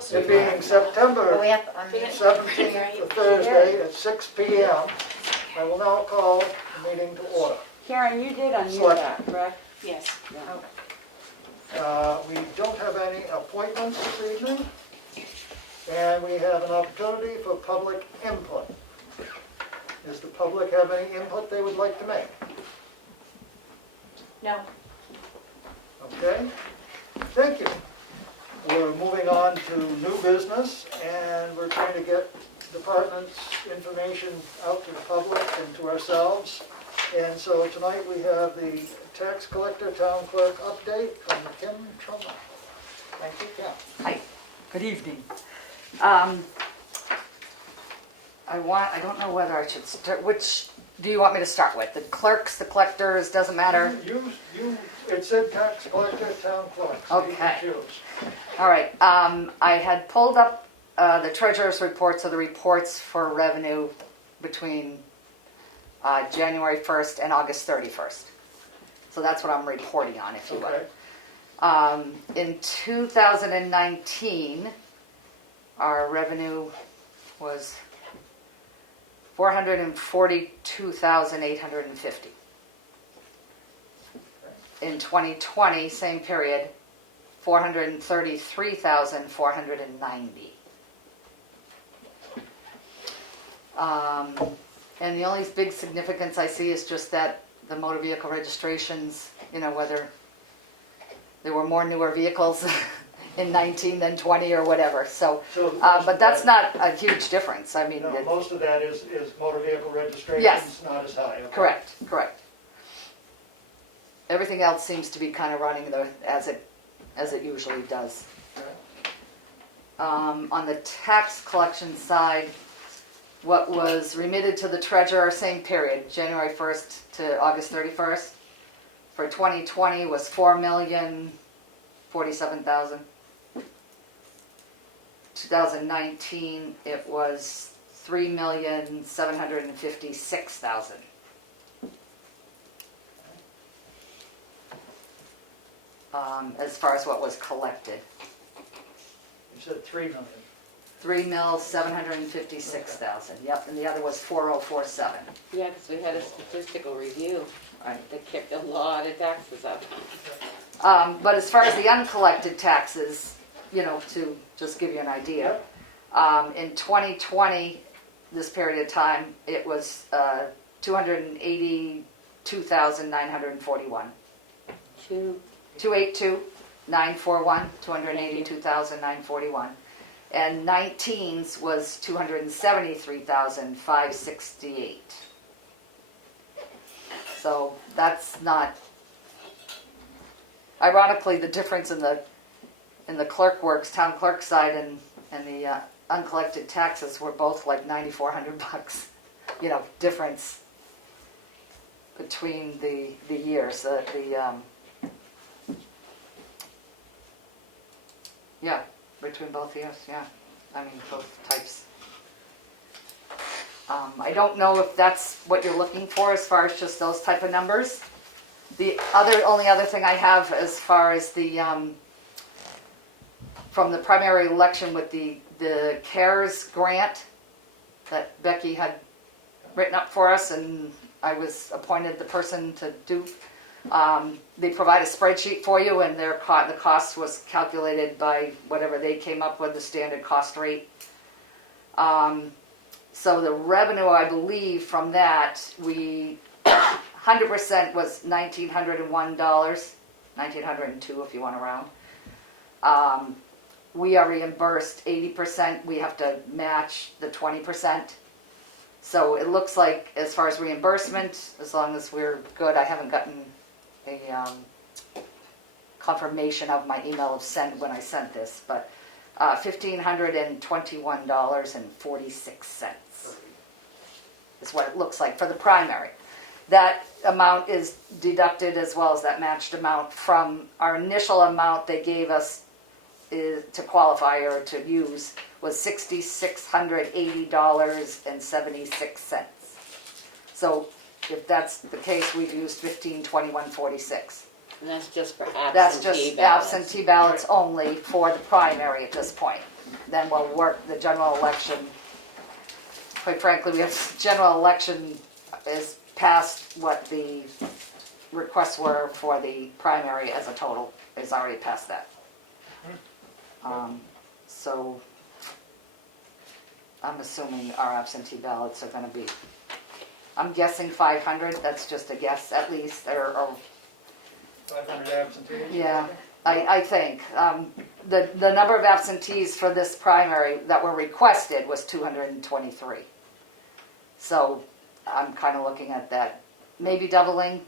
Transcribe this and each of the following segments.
supposed to It be. being September We have, 17th, a Thursday at 6 p.m. I will now call the meeting to order. Karen, you did unmute Select. that, correct? Yes. We don't have any appointments this evening, and we have an opportunity for public input. Does the public have any input they would like to make? No. Okay, thank you. We're moving on to new business, and we're trying to get departments' information out to the public and to ourselves. And so tonight we have the tax collector, town clerk update from Kim Trumbull. Thank you, Kim. Hi, good evening. I don't know whether I should start, which do you want me to start with? The clerks, the collectors, doesn't matter? It said tax collector, town clerk. So you can Okay. choose. All right, I had pulled up the treasurer's reports of the reports for revenue between January 1st and August 31st. So that's what I'm reporting on, if you will. Okay. In 2019, our revenue was $442,850. In 2020, same period, $433,490. And the only big significance I see is just that the motor vehicle registrations, you know, whether there were more newer vehicles in 19 than 20 or whatever. So, but that's not a huge difference. I mean, No, most of that is motor vehicle registrations, Yes. not as high. Okay. correct. Everything else seems to be kind of running as it usually does. On the tax collection side, what was remitted to the treasurer, same period, January 1st to August 31st, for 2020 was $4,047,000. 2019, it was $3,756,000. As far as what was collected. You said 3 million. $3,756,000, yep, and the other was 4,047. Yeah, because we had a statistical review Right. that kicked a lot of taxes up. But as far as the uncollected taxes, you know, to just give you an idea, in 2020, this period of time, it was $282,941. 282,941, 282,941. And 19's was 273,568. So that's not. Ironically, the difference in the clerk works, town clerk side, and the uncollected taxes were both like $9,400. You know, difference between the years. Yeah, between both years, yeah. I mean, both types. I don't know if that's what you're looking for as far as just those type of numbers. The only other thing I have as far as the, from the primary election with the CARES grant that Becky had written up for us, and I was appointed the person to do. They provide a spreadsheet for you, and the cost was calculated by whatever they came up with, the standard cost rate. So the revenue, I believe, from that, 100% was $1,901, $1,902 if you want to round. We are reimbursed 80%. We have to match the 20%. So it looks like, as far as reimbursement, as long as we're good, I haven't gotten a confirmation of my email of send when I sent this, but $1,521.46 is what it looks like for the primary. That amount is deducted, as well as that matched amount, from our initial amount they gave us to qualify or to use was $6,680.76. So if that's the case, we've used $1,521.46. And that's just for That's absentee just ballots. absentee ballots only for the primary at this point. Then we'll work the general election. Quite frankly, we have, general election is past what the requests were for the primary as a total, is already past that. So I'm assuming our absentee ballots are gonna be, I'm guessing 500, that's just a guess at least, or 500 absentees? yeah, I think. The number of absentees for this primary that were requested was 223. So I'm kind of looking at that, maybe doubling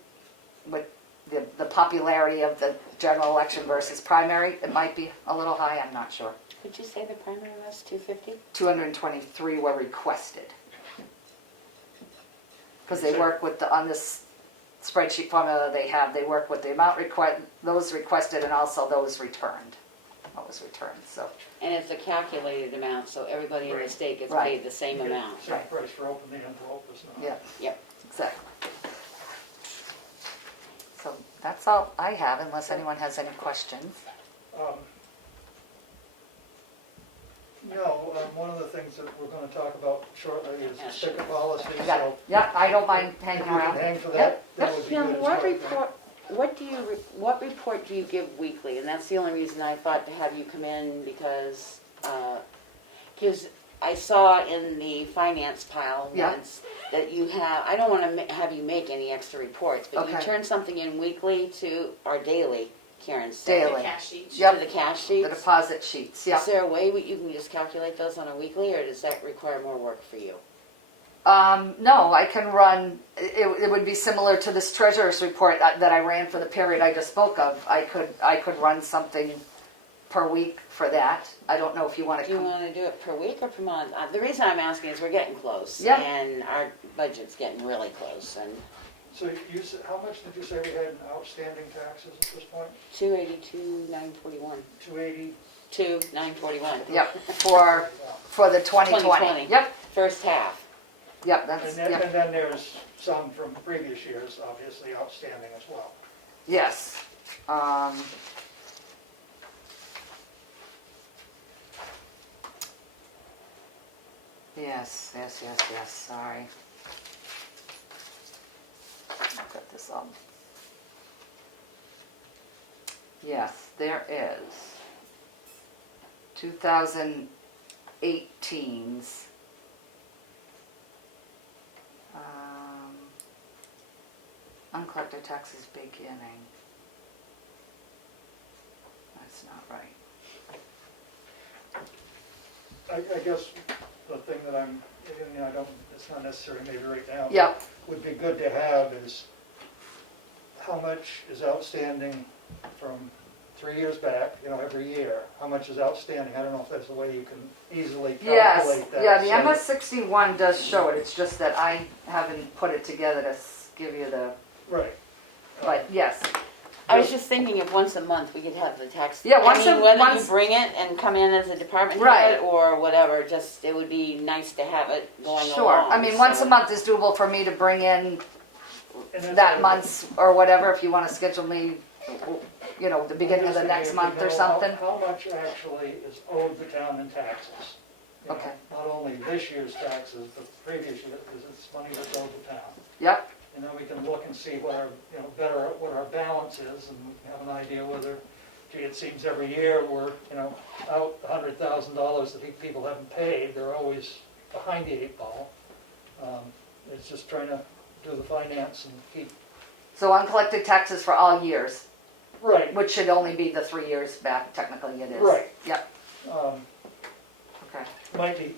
with the popularity of the general election versus primary. It might be a little high, I'm not sure. Did you say the primary was 250? 223 were requested. Because they work with on this spreadsheet formula they work with the amount those requested and also those returned. What was returned, so. And it's a calculated amount, so everybody in the state gets Right. paid the same amount. Same price for opening the envelope as not. Yeah. Yep. Exactly. So that's all I have, unless anyone has any questions. No, one of the things that we're gonna talk about shortly is the Yeah, sticker policy, Yeah, so yeah, I don't mind if hanging you can around. hang for Yep, that would be Now, good as what well. report, what report do you give weekly? And that's the only reason I thought to have you come in, because I saw in the finance pile Yeah. once that you have, I don't want to have you make any extra reports, but you Okay. turn something in weekly to, or daily, Karen said. Daily. Cash sheet. To Yep. the cash The sheets? deposit sheets, yeah. Is there a way you can just calculate those on a weekly, or does that require more work for you? No, I can run, it would be similar to this treasurer's report that I ran for the period I just spoke of. I could run something per week for that. I don't know if you want Do you to, want to do it per week or per month? The reason I'm asking is we're getting close. Yeah. And our budget's getting really close, and So you said, how much did you say we had in outstanding taxes at this point? 282,941. 280? 2,941. yep, for the 2020. 2020. Yep, First half. yep, And that's, then, yep, and then there's some from previous years, obviously outstanding as well. yes. Yes, sorry. I've got this on. Yes, there is 2018's uncollected taxes beginning. That's not right. I guess the thing that it's not necessary maybe right now. Yep, Would be good to have is how much is outstanding from 3 years back, every year. How much is outstanding? I don't know if there's a way you can easily yes, calculate that. yeah, the so- MS-61 does show it, it's just that I haven't put it together to give you the, Right. but yes. I was just thinking if once a month we could have the tax. Yeah, once I mean, a- whether once- you bring it and come in as a department Right. head or whatever, just, it would be nice to have it going along. Sure, I mean, once a so- month is doable for me to bring in And then that so- month's or whatever, if you want to schedule me, the beginning of the next month or something. How much actually is owed the town in taxes? Okay. Not only this year's taxes, but previous year, because it's money that's owed the town. Yep, And then we can look and see what our, what our balance is, and we can have an idea whether, gee, it seems every year we're, out $100,000 that people haven't paid. They're always behind the 8 ball. It's just trying to do the finance and keep. so uncollected taxes for all years, Right. which should only be the 3 years back, technically it is. Right. Yep, Um, okay.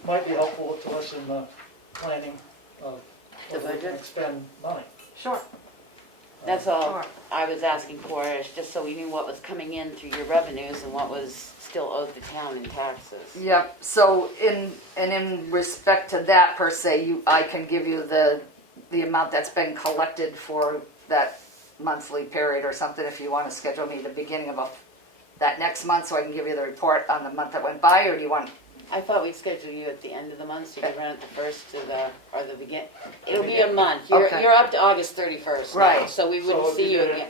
might be helpful to us in the planning of The whether we can budget? expend money. Sure, That's all sure. I was asking for, is just so we knew what was coming in through your revenues and what was still owed the town in taxes. Yep, so in respect to that per se, I can give you the amount that's been collected for that monthly period or something if you want to schedule me the beginning of that next month so I can give you the report on the month that went by, or do you want? I thought we'd schedule you at the end of the month, so you could run it the first to or the begin. It'll be a month. Okay. You're up to August 31st now, Right. so we So wouldn't if see you you did it- again.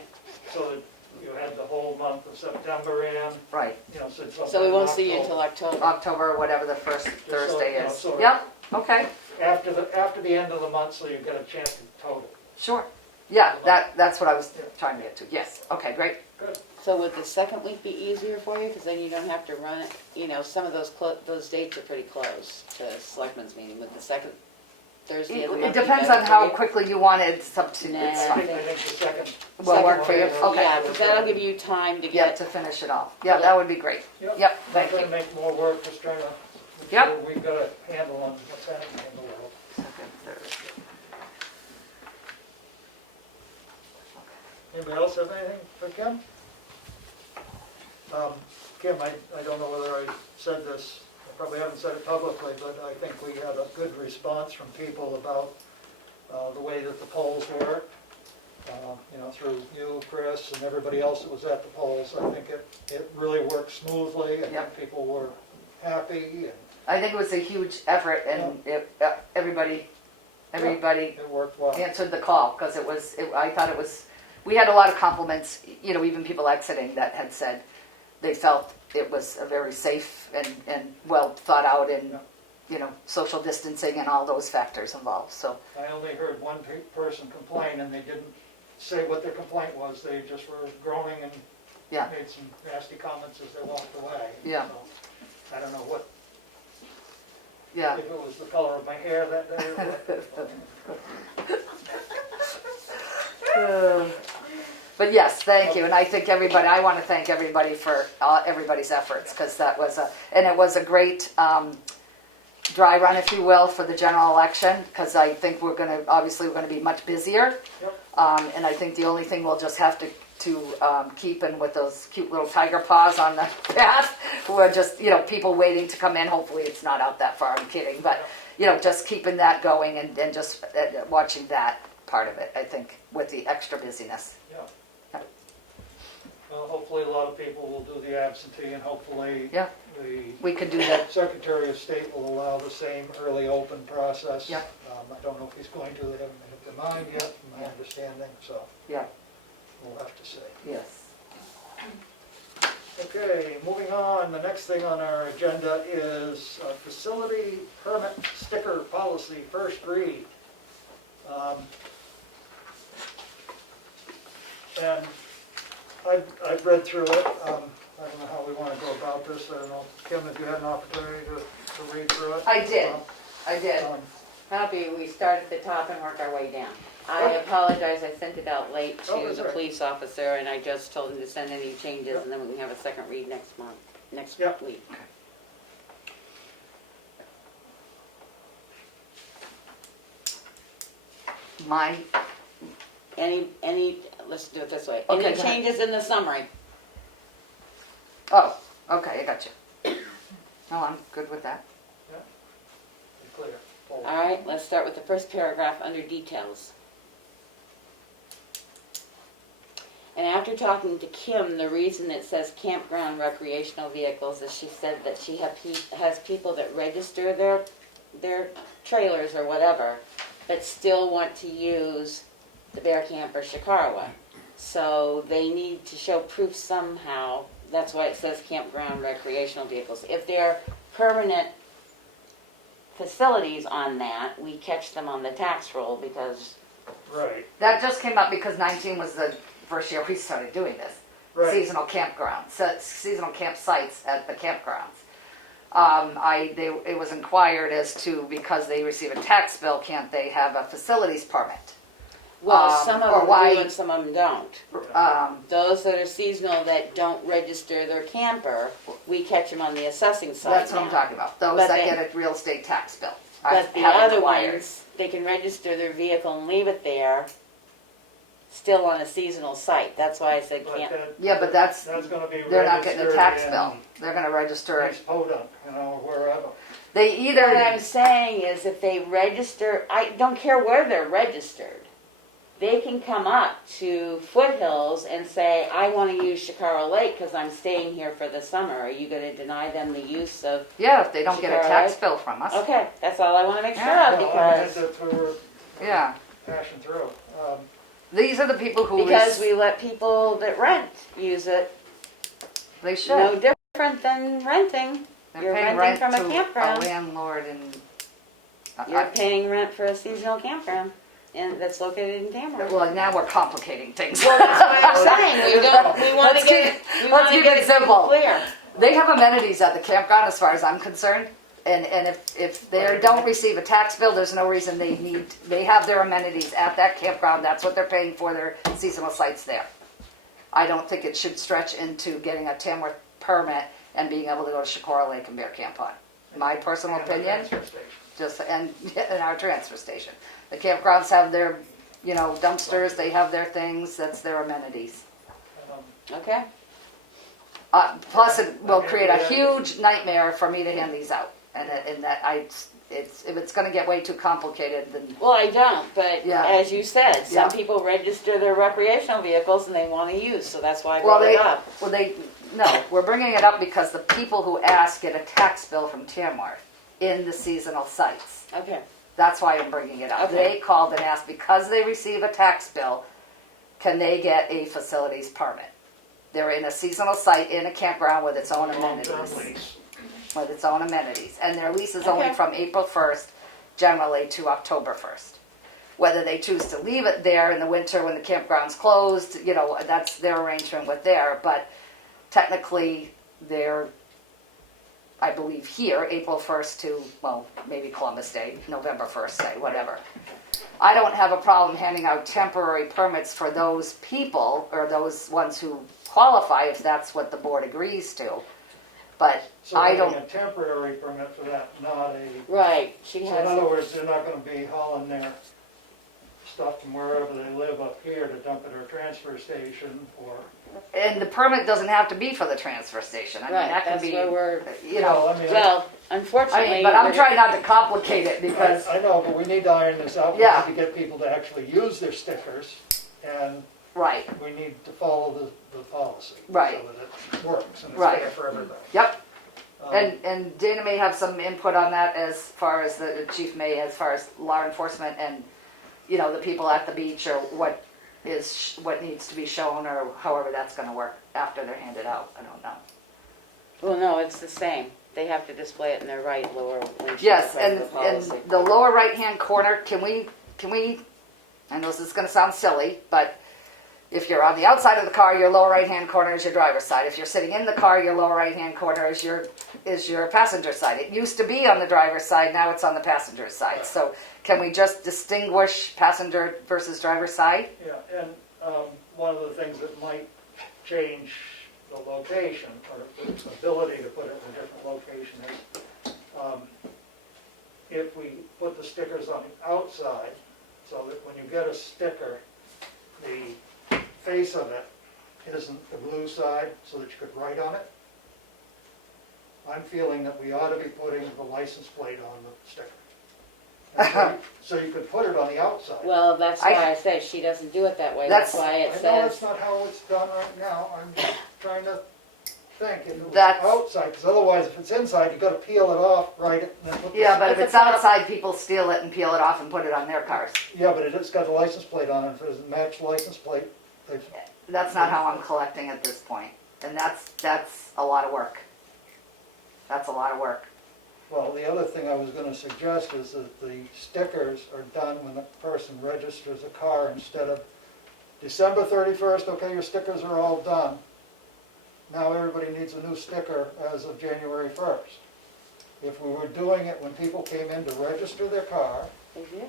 So the had the whole month of September in, right, since. So we won't see you until October. October, or whatever the first Thursday is. so- Yep, okay, After the end of the month, so you get a chance to total. sure. Yeah, that's what I was trying to get to, yes, okay, great. Good. So would the second week be easier for you? Because then you don't have to run it, some of those dates are pretty close to Selectmen's meeting. Would the second Thursday of the It month be depends better on for how you? quickly you want it, it's up to, Nah. it's I fine. think the second. Will work for you? Second Okay. Yeah, because that'll give you time to Yeah, get, to finish it off. Yeah, that would be great. Yep, thank Not you. gonna make more work, just trying to make Yep. sure we've got a handle on what's happening in the world. Second Thursday. Anybody else have anything for Kim? Kim, I don't know whether I said this, I probably haven't said it publicly, but I think we had a good response from people about the way that the polls work. Through you, Chris, and everybody else that was at the polls. I think it really worked smoothly. I think Yep. people were happy and I think it was a huge effort and everybody it worked well. answered the call because I thought it was, we had a lot of compliments, even people exiting that had said they felt it was a very safe and well thought out and, social distancing and all those factors involved, so. I only heard one person complain and they didn't say what their complaint was. They just were groaning and Yeah. made some nasty comments as they walked away. Yeah. So, I don't know Yeah. if it was the color of my hair that day or what. But yes, thank you, and I want to thank everybody for everybody's efforts, because it was a great dry run, if you will, for the general election, because I think we're going to be much busier. Yep. And I think the only thing we'll just have to keep in with those cute little tiger paws on the path, who are just, people waiting to come in. Hopefully it's not out that far, I'm kidding, but, just keeping that going and just watching that part of it, I think, with the extra busyness. Yeah. Well, hopefully a lot of people will do the absentee and hopefully Yeah. We could do that. Secretary of State will allow the same early open process. Yeah. I don't know if he's going to, they haven't made up their mind yet, from my understanding, so Yeah, we'll have to see. yes. Okay, moving on, the next thing on our agenda is facility permit sticker policy, first read. And I've read through it. I don't know how we want to go about this. I don't know, Kim, if you had an opportunity to read through it? I did. happy we start at the top and work our way down. I Okay. apologize, I sent it out late Oh, to that's the right. police officer, and I just told him to send any changes, and then we can have a second read next Yep. week. Let's do it this way. Okay, Any go ahead. changes in the summary? Oh, okay, I got you. No, I'm good with that. Be clear. Full. All right, let's start with the first paragraph under details. And after talking to Kim, the reason it says campground recreational vehicles is she said that she has people that register their trailers or whatever, but still want to use the Bear Camp or Shikarawa. So they need to show proof somehow. That's why it says campground recreational vehicles. If they're permanent facilities on that, we catch them on the tax roll because Right, That just came up because 19 was the first year we started doing this. right. Seasonal campgrounds, seasonal campsites at the campgrounds. It was inquired as to, because they receive a tax bill, can't they have a facilities permit? some of or them why- do and some of them don't. Those that are seasonal that don't register their camper, we catch them on the assessing side. That's what I'm now. talking about, those But that they- get a real estate tax bill. But the have other inquired. ones, they can register their vehicle and leave it there, still on a seasonal site. That's why I said But can't. Yeah, but that's, That's gonna be they're not getting a registered tax in bill. They're gonna register it. East Podunk, wherever. They What either, I'm saying is if they register, I don't care where they're registered. They can come up to Foothills and say, I want to use Shikara Lake because I'm staying here for the summer. Are you going to deny them the use of... yeah, if they don't get a Shikara tax Lake? bill from us. Okay, that's all I want to make sure Yeah. of Well, I mean, because... that's what we're Yeah, passing through. These are the people who Because we let people that rent use it. they should. No different than renting. They're You're paying renting rent from a to campground. a landlord and You're paying rent for a seasonal campground, and that's located in Tamworth. well, now we're complicating things. Well, that's what I'm saying. We want Let's to get let's keep it simple. clear. They have amenities at the campground as far as I'm concerned. And if they don't receive a tax bill, there's no reason they have their amenities at that campground. That's what they're paying for their seasonal sites there. I don't think it should stretch into getting a Tamworth permit and being able to go to Shakora Lake and Bear Camp on. My personal And the opinion, transfer station. just, and in our transfer station. The campgrounds have their, dumpsters, they have their things, that's their amenities. Okay. Plus, it will create a huge nightmare for me to hand these out. And if it's gonna get way too complicated, then, Well, I don't, but Yeah. as you said, some Yeah. people register their recreational vehicles and they want to use, so that's why I brought it up. no, we're bringing it up because the people who ask get a tax bill from Tamworth in the seasonal sites. Okay. That's why I'm bringing it up. Okay. They called and asked, because they receive a tax bill, can they get a facilities permit? They're in a seasonal site in a campground with its own amenities. With its own amenities. And their lease is only Okay. from April 1st, generally, to October 1st. Whether they choose to leave it there in the winter when the campground's closed, that's their arrangement with there. But technically, they're, I believe here, April 1st to, well, maybe Columbus Day, November 1st, say, whatever. I don't have a problem handing out temporary permits for those people, or those ones who qualify, if that's what the board agrees to. But So I having don't, a temporary permit for that, not a, Right. She so in has. other words, they're not gonna be hauling their stuff from wherever they live up here to dump at our transfer station or, and the permit doesn't have to be for the transfer station. I mean, Right, that can that's be, where we're. well, I mean, Well, I unfortunately. mean, but I'm we're- trying not to complicate it because, I know, but we need to iron this out. We Yeah. need to get people to actually use their stickers, and right, we need to follow the policy. Right. So that it works, and it's Right. fair for everybody. yep. Um, And Dana may have some input on that as far as the chief may, as far as law enforcement and, the people at the beach or what needs to be shown or however that's gonna work after they're handed out. I don't know. Well, no, it's the same. They have to display it in their right lower windshield. Yes, That's and the policy. the lower right-hand corner, can we, I know this is gonna sound silly, but if you're on the outside of the car, your lower right-hand corner is your driver's side. If you're sitting in the car, your lower right-hand corner is your passenger side. It used to be on the driver's side, now it's on the passenger side. So can we just distinguish passenger versus driver's side? Yeah, and one of the things that might change the location, or the ability to put it in a different location is, if we put the stickers on the outside, so that when you get a sticker, the face of it isn't the blue side, so that you could write on it. I'm feeling that we ought to be putting the license plate on the sticker. And so you could put it on the outside. Well, that's why I say she doesn't do it that way. That's why I it know that's says. not how it's done right now, I'm just trying to think, if it was That's- outside, because otherwise if it's inside, you've got to peel it off, write it, and then put the... Yeah, but if At the it's top. outside, people steal it and peel it off and put it on their cars. Yeah, but it's got the license plate on it, if it doesn't match the license plate, they've... That's not how I'm collecting at this point, and that's a lot of work. That's a lot of work. Well, the other thing I was gonna suggest is that the stickers are done when the person registers a car, instead of December 31st, okay, your stickers are all done. Now everybody needs a new sticker as of January 1st. If we were doing it when people came in to register their car, Yeah.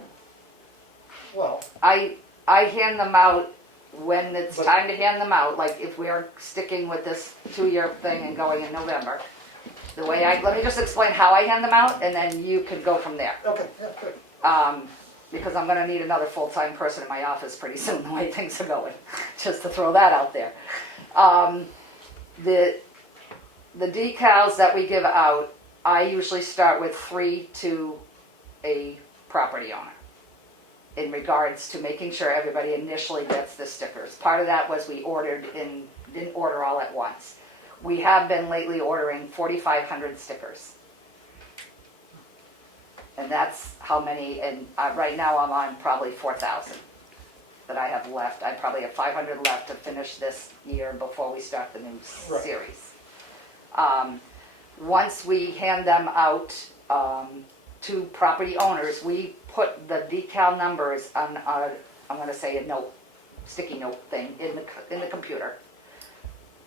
well, I hand them out when it's But- time to hand them out, like if we're sticking with this 2-year thing and going in November. The way let me just explain how I hand them out, and then you can go from there. okay, yeah, good. Because I'm gonna need another full-time person in my office pretty soon, the way things are going, just to throw that out there. The decals that we give out, I usually start with 3 to a property owner in regards to making sure everybody initially gets the stickers. Part of that was we didn't order all at once. We have been lately ordering 4,500 stickers. And that's how many, and right now I'm on probably 4,000. that I have left. I probably have 500 left to finish this year before we start the new Right. series. Once we hand them out to property owners, we put the decal numbers on I'm going to say a note, sticky note thing in the computer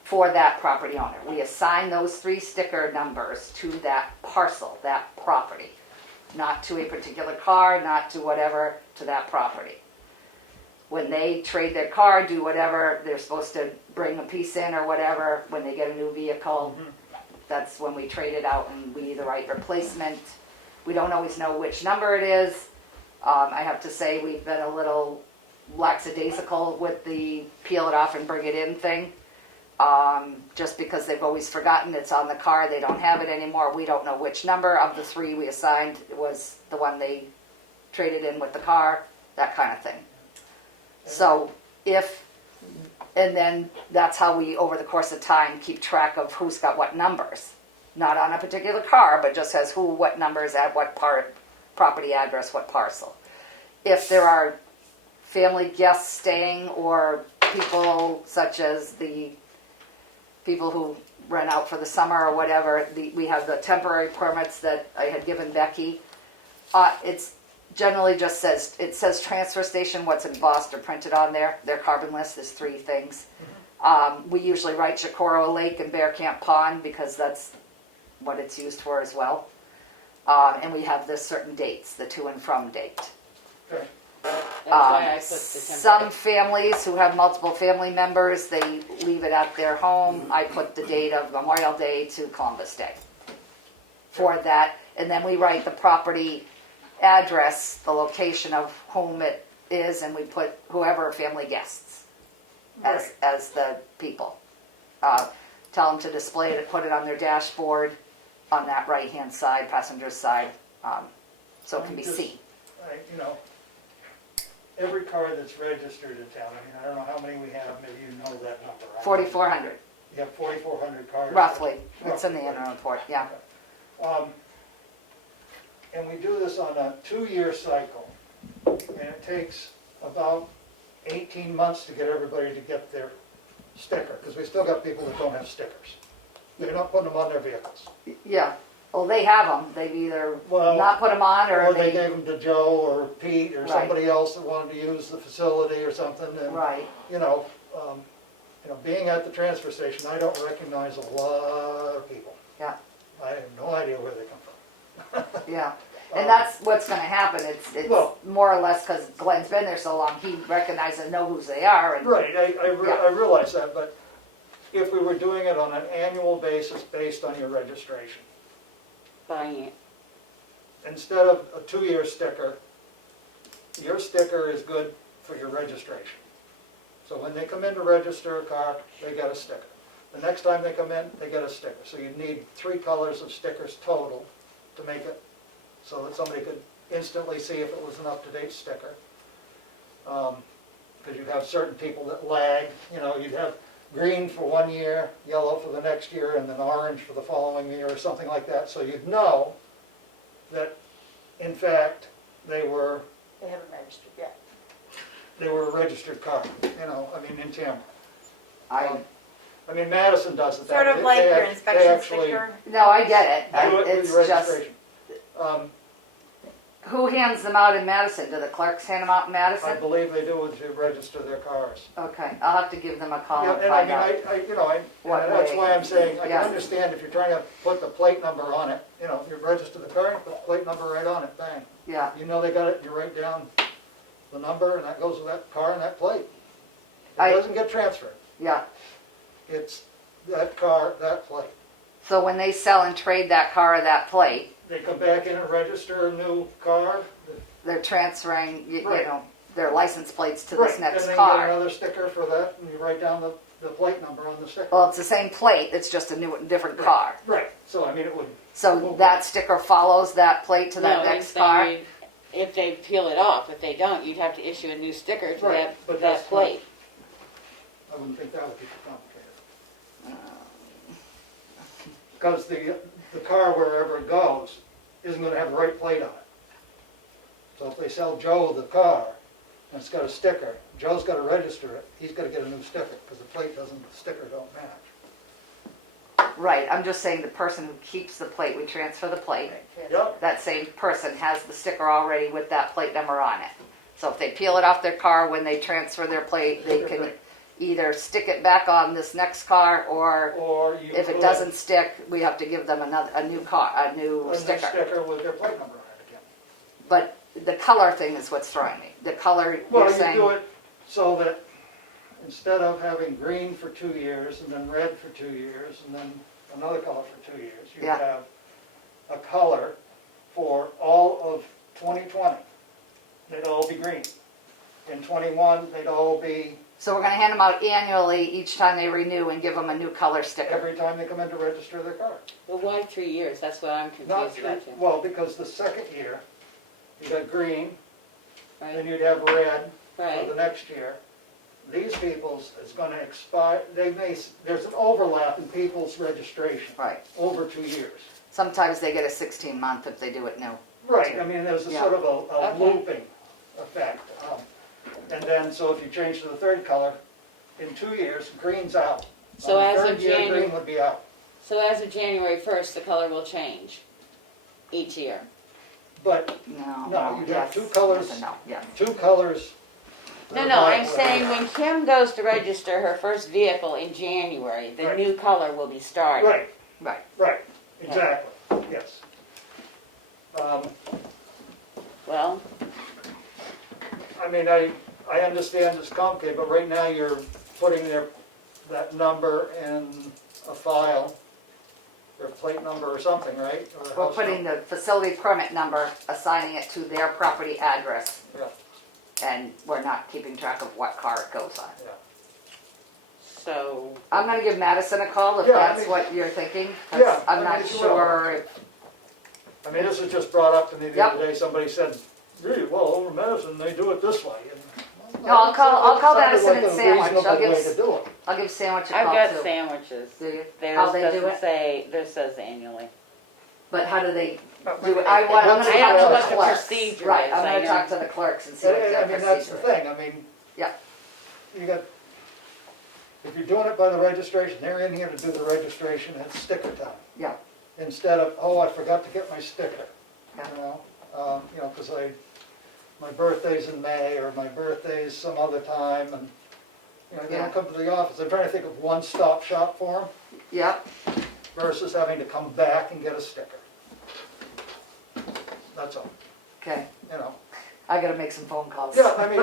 for that property owner. We assign those 3 sticker numbers to that parcel, that property, not to a particular car, not to whatever, to that property. When they trade their car, do whatever, they're supposed to bring a piece in or whatever, when they get a new vehicle, that's when we trade it out and we either write replacement. We don't always know which number it is. I have to say we've been a little lackadaisical with the peel it off and bring it in thing. Just because they've always forgotten it's on the car, they don't have it anymore. We don't know which number of the 3 we assigned was the one they traded in with the car, that kind of thing. So and then that's how we, over the course of time, keep track of who's got what numbers. Not on a particular car, but just says who, what numbers at what property address, what parcel. If there are family guests staying or people such as the people who rent out for the summer or whatever, we have the temporary permits that I had given Becky. It's generally just says transfer station, what's embossed or printed on there. Their carbon list is 3 things. We usually write Chicoro Lake and Bear Camp Pond because that's what it's used for as well. And we have the certain dates, the to and from date. Okay. That's why I put the Some temporary. families who have multiple family members, they leave it at their home. I put the date of Memorial Day to Columbus Day for that. And then we write the property address, the location of whom it is, and we put whoever family guests as the people. Tell them to display it, put it on their dashboard on that right-hand side, passenger side, so it can be seen. You know, every car that's registered in town, I mean, I don't know how many we have, maybe you know that number. 4,400, You have 4,400 cars? roughly. It's in the Roughly. annual report, yeah. And we do this on a 2-year cycle, and it takes about 18 months to get everybody to get their sticker, because we still got people that don't have stickers. They're not putting them on their vehicles. Yeah, well, they have them. They've either Well, not put them on Or or they they, gave them to Joe or Pete or Right. somebody else that wanted to use the facility or something, and, right, you know, being at the transfer station, I don't recognize a lot of people. yeah, I have no idea where they come from. yeah. And that's what's gonna happen. It's Well- more or less because Glenn's been there so long, he recognizes and knows who they are. And Right, I Yeah. realize that, but if we were doing it on an annual basis based on your registration, Buying it. instead of a 2-year sticker, your sticker is good for your registration. So when they come in to register a car, they get a sticker. The next time they come in, they get a sticker. So you need 3 colors of stickers total to make it so that somebody could instantly see if it was an up-to-date sticker. Because you'd have certain people that lag, you know, you'd have green for 1 year, yellow for the next year, and then orange for the following year, or something like that. So you'd know that, in fact, they were They haven't registered yet. a registered car, you know, I mean, in Tamworth. I Madison does it that Sort way. of like They your act- they inspection actually sticker. no, I get it. do it with It's your just registration. who hands them out in Madison? Do the clerks hand them out in I Madison? believe they do it to register their cars. Okay, I'll have to give them a call Yeah, and and I find mean, out. What and that's way? why I'm saying, I Yeah. can understand if you're trying to put the plate number on it, you know, you register the car, you put the plate number right on it, bang. Yeah, You know they got it, you write down the number, and that goes with that car and that plate. It I- doesn't get transferred, yeah. it's that car, that plate. So when they sell and trade that car or that plate, They come back in and register a new car. they're transferring, you Right. know, their license plates to Right, this next and then you car. get another sticker for that, and you write down the plate number on the sticker. Well, it's the same plate, it's just a different car. Right, so I mean, it would, So that sticker follows that plate to that No, next he's car? saying if they peel it off, if they don't, you'd have to issue a new sticker to Right, but that that's plate. I wouldn't think that would be too complicated. Because the car, wherever it goes, isn't gonna have the right plate on it. So if they sell Joe the car, and it's got a sticker, Joe's gotta register it, he's gotta get a new sticker, because the plate doesn't, the sticker don't match. Right, I'm just saying the person who keeps the plate, we transfer the plate. Yep, That same person has the sticker already with that plate number on it. So if they peel it off their car when they transfer their plate, they can either stick it back on this next car, or or you if it put doesn't stick, we have to give them a new a new sticker. sticker with their plate number on it again. But the color thing is what's throwing me. The color, Well, you're you saying, do it so that instead of having green for 2 years, and then red for 2 years, and then another color for 2 years, you Yeah. have a color for all of 2020. They'd all be green. In 21, they'd all be, so we're gonna hand them out annually each time they renew and give them a new color sticker. every time they come in to register their car. Well, why 3 years? That's what I'm Not confused three, about too. well, because the second year, you got green, then Right, you'd have red for right. the next year. These people's is gonna expire, there's an overlap in people's registration Right. over 2 years. Sometimes they get a 16-month if they do it new. Right, I mean, there's a Yeah. sort of a Okay. looping effect. And then, so if you change to the third color, in 2 years, green's out. So On the as of third year, January- green would be out. So as of January 1st, the color will change each year. But No, No, you'd have yes, two colors. yes and no, yes. 2 colors. No, are no, I'm viable. saying when Kim goes to register her first vehicle in January, the Right. new color will be started. Right, Right. right, exactly, yes. Well, I mean, I understand it's complicated, but right now you're putting that number in a file, or plate number or something, right? Or We're house putting number. the facility permit number, assigning it to their property address, Yeah, and we're not keeping track of what car it goes on. yeah. so, I'm gonna give Madison a call if Yeah, I that's mean- what you're thinking. 'Cause Yeah, I I'm mean, not if you sure if, I mean, this was just brought up to me the Yep. other day, somebody said, really, well, over Madison, they do it this way. And, No, I'll call it sounded Madison like and a Sandwich. I'll reasonable give way s- to do it. I'll give Sandwich a I've call got too. sandwiches. Do you? Theirs How they do doesn't it? say, theirs says annually. But how do they But do it? maybe- I'm What's gonna the talk I don't know to what the the clerks. procedure Right, is, I'm I gonna know. talk to the clerks and see what I their mean, that's procedure the is. thing, I mean. Yeah. You got, if you're doing it by the registration, they're in here to do the registration, it's sticker time. Yeah. Instead of, oh, I forgot to get my sticker, Yeah. you know, because my birthday's in May, or my birthday's some other time, and, you know, they Yeah. don't come to the office. I'm trying to think of one-stop shop for them Yep, versus having to come back and get a sticker. That's all, okay. you know. I gotta make some phone calls. Yeah, I mean,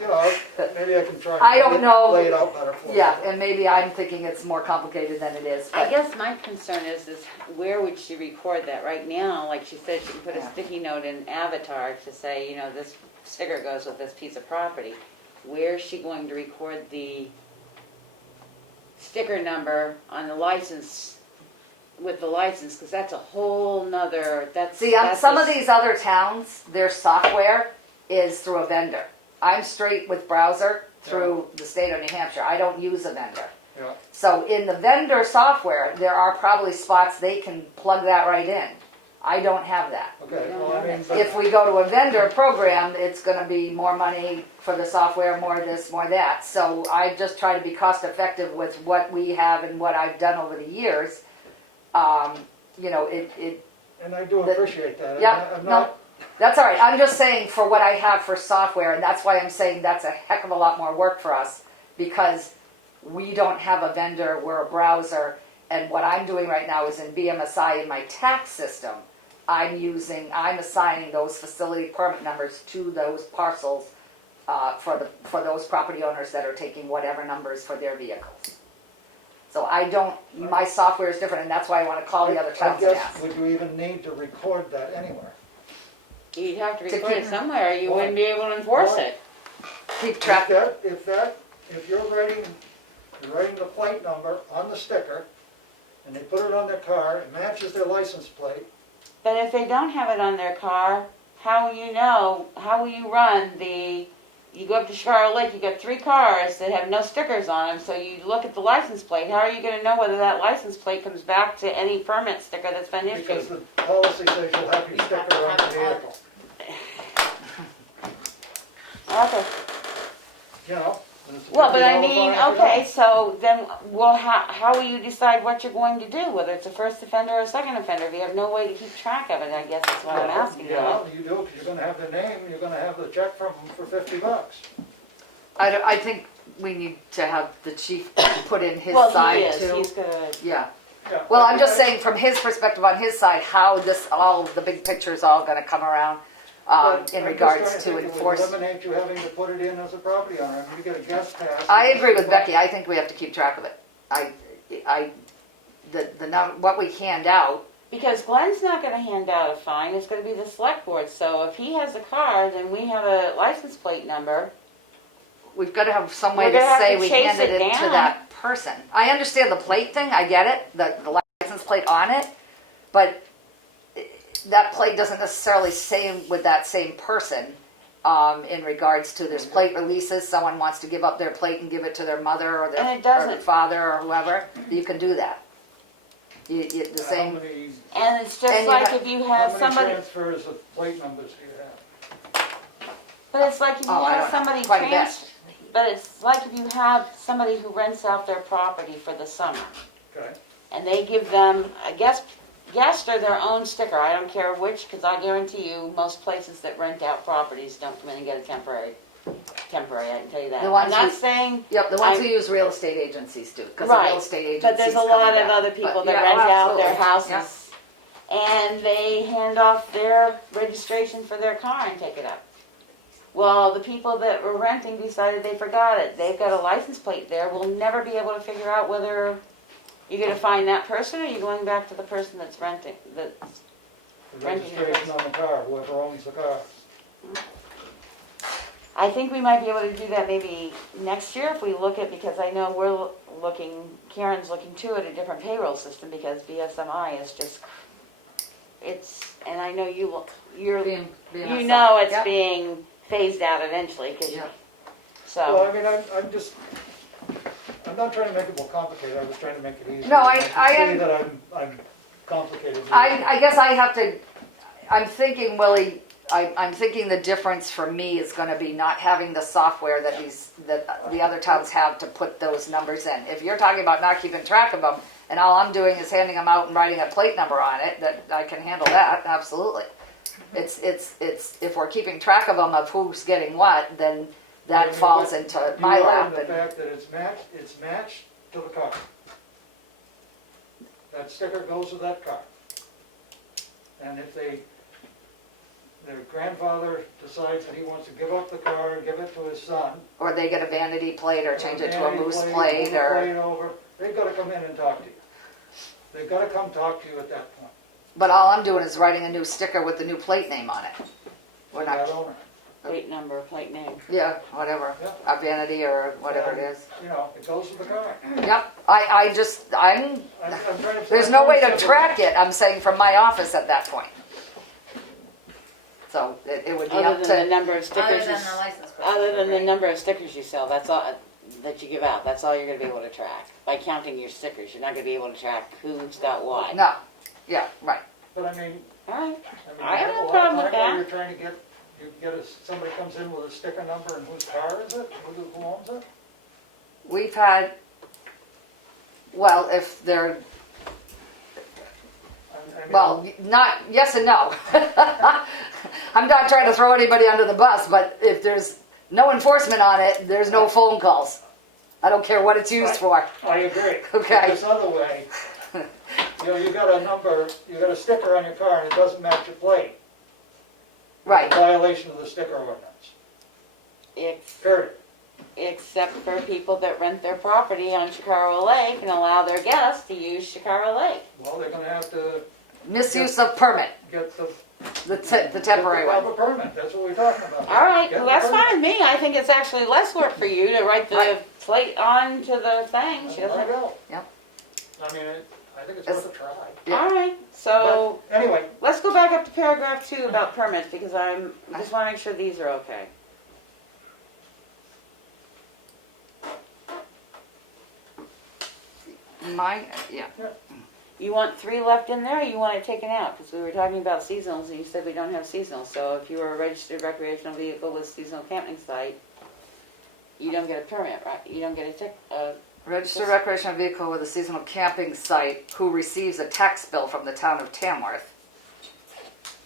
you know, maybe I can try I don't and know. lay it out better for you. Yeah, and maybe I'm thinking it's more complicated than it is, I but, guess my concern is where would she record that? Right now, like she said, she can put a Yeah. sticky note in Avatar to say, you know, this sticker goes with this piece of property. Where is she going to record the sticker number on the license, with the license? Because that's a whole nother, see, on that's some a- of these other towns, their software is through a vendor. I'm straight with browser through the state of New Hampshire. I don't use a vendor. Yeah. So in the vendor software, there are probably spots they can plug that right in. I don't have that. Okay, No, well, I no, mean, that's- but- If we go to a vendor program, it's gonna be more money for the software, more this, more that. So I just try to be cost effective with what we have and what I've done over the years. You know, and I do appreciate that. yeah, I'm no, not, that's all right. I'm just saying for what I have for software, and that's why I'm saying that's a heck of a lot more work for us, because we don't have a vendor, we're a browser, and what I'm doing right now is in BMSI in my tax system, I'm assigning those facility permit numbers to those parcels for those property owners that are taking whatever numbers for their vehicles. So my software is different, and that's why I want to call the other I towns and guess, ask. would you even need to record that anywhere? You'd have to To record it keep- somewhere, or you Why? wouldn't be able to enforce Why? it. Keep track. If you're writing the plate number on the sticker, and they put it on their car, it matches their license plate, But if they don't have it on their car, how will you run you go up to Chicago Lake, you got 3 cars that have no stickers on them, so you look at the license plate, how are you gonna know whether that license plate comes back to any permit sticker that's been because issued? the policy says you'll have your sticker on the vehicle. Okay. you know. and it's a Well, but I $50 mean, fine if you okay, don't. so then, well, how will you decide what you're going to do, whether it's a first offender or a second offender? If you have no way to keep track of it, I guess that's what I'm Well, asking you. Yeah, you do, because you're gonna have the name, you're gonna have the check from them for $50. I think we need to have the chief put in his Well, side he is, too. he's gonna, Yeah. Yeah, Well, I'm just I- saying from his perspective on his side, how this, all the big picture's all gonna come around, but in I'm regards just to trying think enforce. It would eliminate you having to put it in as a property owner, I mean, you get a guest pass. I agree with Becky, I think we have to keep track of it. What we hand out, because Glenn's not gonna hand out a fine, it's gonna be the select board. So if he has a card and we have a license plate number, we've gotta have some way We're to gonna have say to we chase handed it it to down. that person. I understand the plate thing, I get it, the license plate on it, but that plate doesn't necessarily say with that same person, in regards to there's plate releases, someone wants to give up their plate and give it to their mother or And their, it doesn't- father or whoever, you can do that. The How same, many, and it's just And you like ha- if you how have many somebody, transfers of plate numbers do you have? but it's like if you Oh, I have don't know. somebody Quite a bit. but it's like if you have somebody who rents out their property for the summer. Okay, And they give them a guest or their own sticker, I don't care which, because I guarantee you, most places that rent out properties don't come in and get a temporary, I can tell you that. The I'm ones not who- saying, yep, the ones I- who use real estate agencies do, because the Right, real estate agencies but there's a come lot of back. other people But that yeah, rent oh, out their absolutely. Yeah. houses, and they hand off their registration for their car and take it up. Well, the people that were renting decided they forgot it, they've got a license plate there, we'll never be able to figure out whether you're gonna find that person, or you're going back to the person that's renting, that's the Renting it. registration on the car, whoever owns the car. I think we might be able to do that maybe next year if we look at, because I know we're looking, Karen's looking too at a different payroll system because BSMI is just, and I know you Being you know it's Yep. being phased out eventually, cause Yep. Well, so, I mean, I'm not trying to make it more complicated, I was trying to make it easier. No, I can see am- that I'm complicated. I guess I have to, I'm thinking, Willie, I'm thinking the difference for me is gonna be not having the software that the other towns have to put those numbers in. If you're talking about not keeping track of them, and all I'm doing is handing them out and writing a plate number on it, that I can handle that, absolutely. It's, if we're keeping track of them of who's getting what, then I that mean, falls but into you my are lap. in the and- fact that it's matched to the car. That sticker goes with that car. And if their grandfather decides that he wants to give up the car and give it to his son. Or they get a vanity plate or change it to a vanity moose move plate the or, plate over, they've gotta come in and talk to you. They've gotta come talk to you at that point. but all I'm doing is writing a new sticker with the new plate name on it. We're That not, owner. plate number, plate name. yeah, whatever, Yeah. a vanity or whatever it is. You know, it goes with the car. Yep, I'm trying to. there's no way to track it, I'm saying, from my office at that point. So it would be Other up than the to, number of Other stickers, than the license plate. other than the number of stickers you sell, that's all, that you give out, that's all you're gonna be able to track. By counting your stickers, you're not gonna be able to track who's got what. no, yeah, right. But I mean, Alright, I I have you no a lot of problem with time where that. You're trying to get somebody comes in with a sticker number and whose car is it? Who owns it? We've had, well, if they're, I mean, well, not, yes and no. I'm not trying to throw anybody under the bus, but if there's no enforcement on it, there's no phone calls. I don't care what it's used for. I agree. Okay. This other way, you got a number, you got a sticker on your car and it doesn't match your plate. Right, Violation of the sticker ordinance. Period. Except for people that rent their property on Chicarro Lake and allow their guests to use Chicarro Lake. Well, they're gonna have to misuse of permit, get the. the temporary get the one. proper permit, that's what we're talking about. Alright, Get well the that's permit. fine with me, I think it's actually less work for you to write the Right. plate on to the thing. She There you doesn't. go. Yep. I mean, I think it's It's- worth a try. Yeah. Alright, so But anyway, let's go back up to paragraph 2 about permits because I just wanna make sure these are okay. My, yeah. You want 3 left in there, or you want it taken out? Because we were talking about seasonals, and you said we don't have seasonals. So if you were a registered recreational vehicle with seasonal camping site, you don't get a permit, right? You don't get a ticket. Registered recreational vehicle with a seasonal camping site who receives a tax bill from the town of Tamworth.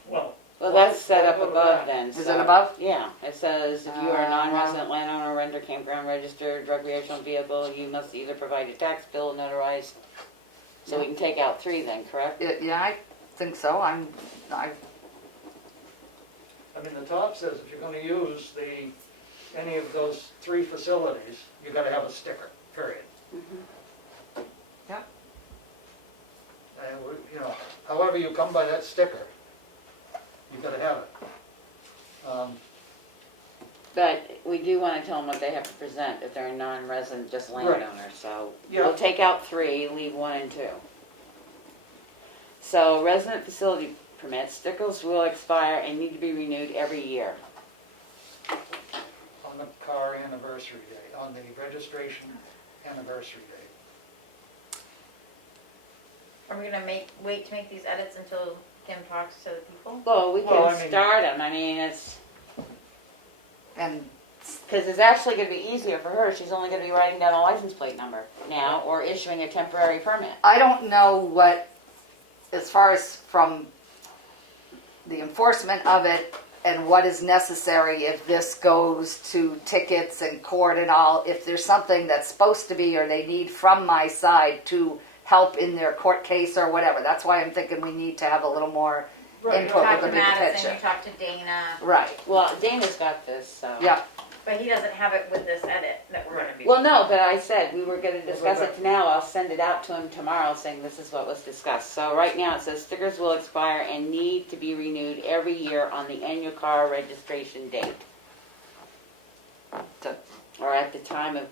Well. Well, that's set up What about above that? then. Is it above? Yeah, it says if you are a non-resident landowner, renter, campground registered recreational vehicle, you must either provide a tax bill notarized. So we can take out 3 then, correct? Yeah, I think so. I I mean, the top says if you're gonna use any of those 3 facilities, you gotta have a sticker, period. Yeah. And, you know, however you come by that sticker, you gotta have it. But we do want to tell them what they have to present if they're a non-resident, just landowner. So Yeah. we'll take out 3, leave 1 and 2. So resident facility permits, stickers will expire and need to be renewed every year. On the car anniversary date, on the registration anniversary date. Are we gonna wait to make these edits until Kim talks to the people? Well, we Well, can I mean- start them. I mean, it's and because it's actually going to be easier for her. She's only going to be writing down a license plate number now or issuing a temporary permit. I don't know what, as far as from the enforcement of it and what is necessary if this goes to tickets and court and all, if there's something that's supposed to be or they need from my side to help in their court case or whatever. That's why I'm thinking we need to have a little more Right. input Talk with to the big Madison, picture. you talk to Dana, Right, Well, Dana's got this, so. yeah. but he doesn't have it with this edit that we're gonna be. Well, no, but I said we were going to discuss it now. I'll send it out to him tomorrow saying this is what was discussed. So right now it says stickers will expire and need to be renewed every year on the annual car registration date. Or at the time of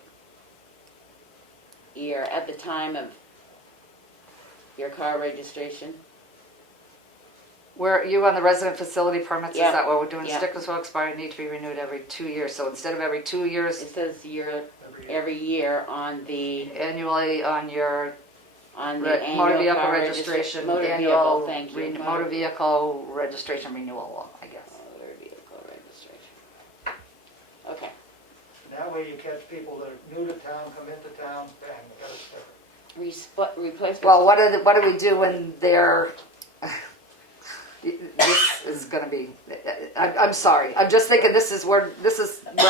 your car registration. Where, you on the resident facility permits, is Yeah. that what we're doing? Yeah. Stickers will expire and need to be renewed every 2 years. So instead of every 2 years, It says year, Every year. every year on the annually on your motor annual vehicle car registration, motor annual vehicle, thank you. motor vehicle registration renewal, I guess. Motor vehicle registration. Okay. That way you catch people that are new to town, come into town, bang, they got a sticker. Replacement. Well, what do we do when they're, this is gonna be, I'm sorry, I'm just thinking we're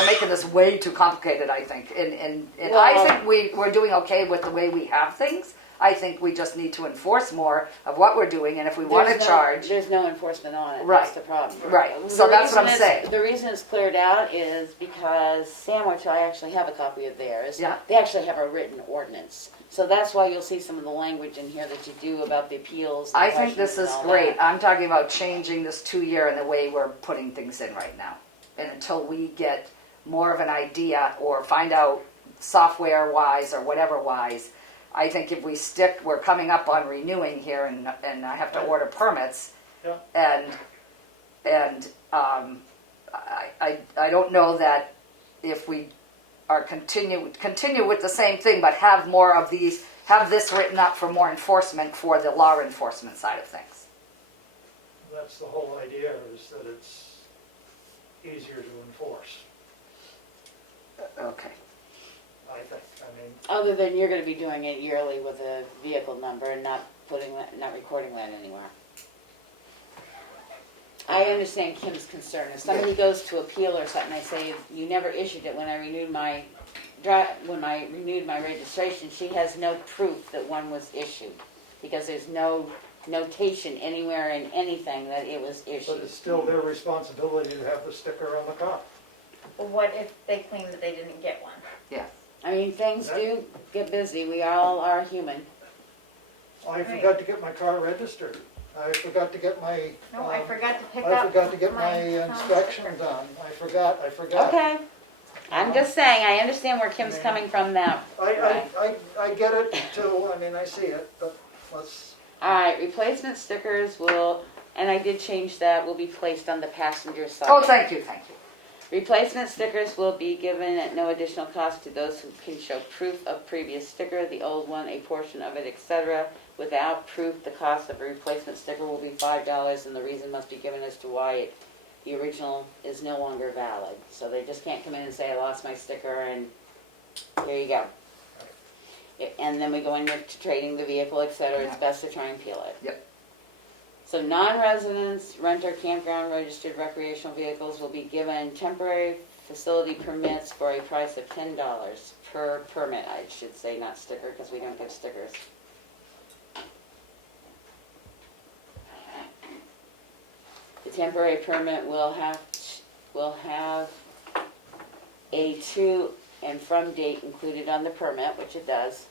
making this way too complicated, I think. And I Well- think we're doing okay with the way we have things. I think we just need to enforce more of what we're doing, and if we wanna charge. There's no enforcement on it, Right. that's the problem. Right, so that's what I'm saying. The reason it's cleared out is because Sandwich, I actually have a copy of theirs. Yeah. They actually have a written ordinance. So that's why you'll see some of the language in here that you do about the appeals. I think this questions is and all great. that. I'm talking about changing this 2 year and the way we're putting things in right now. And until we get more of an idea or find out software wise or whatever wise, I think if we stick, we're coming up on renewing here and I have to order permits. Yeah. And I don't know that if we are continue with the same thing, but have more of these, have this written up for more enforcement for the law enforcement side of things. That's the whole idea, is that it's easier to enforce, Okay. I think. I mean, Other than you're gonna be doing it yearly with a vehicle number and not recording that anywhere. I understand Kim's concern. If somebody goes to appeal or something, I say, you never issued it when I renewed my registration, she has no proof that one was issued. Because there's no notation anywhere in anything that it was but issued. it's still their responsibility to have the sticker on the car. Well, what if they claim that they didn't get one? I mean, things do get busy. We all are human. I forgot to get my car registered. I forgot to get my, No, I forgot to pick I up forgot to get my town inspection sticker. done. I forgot. Okay. I'm just saying, I understand where Kim's coming from now. I get it too, I mean, I see it, but let's, Alright, replacement stickers will, and I did change that, will be placed on the passenger side. Oh, thank you. Replacement stickers will be given at no additional cost to those who can show proof of previous sticker, the old one, a portion of it, etc., Without proof, the cost of a replacement sticker will be $5, and the reason must be given as to why the original is no longer valid. So they just can't come in and say, I lost my sticker, and here you go. And then we go into trading the vehicle, et cetera. It's best to try and peel it. Yep. So non-residents, renter, campground registered recreational vehicles will be given temporary facility permits for a price of $10 per permit, I should say, not sticker, because we don't give stickers. The temporary permit will have a to and from date included on the permit, which it does.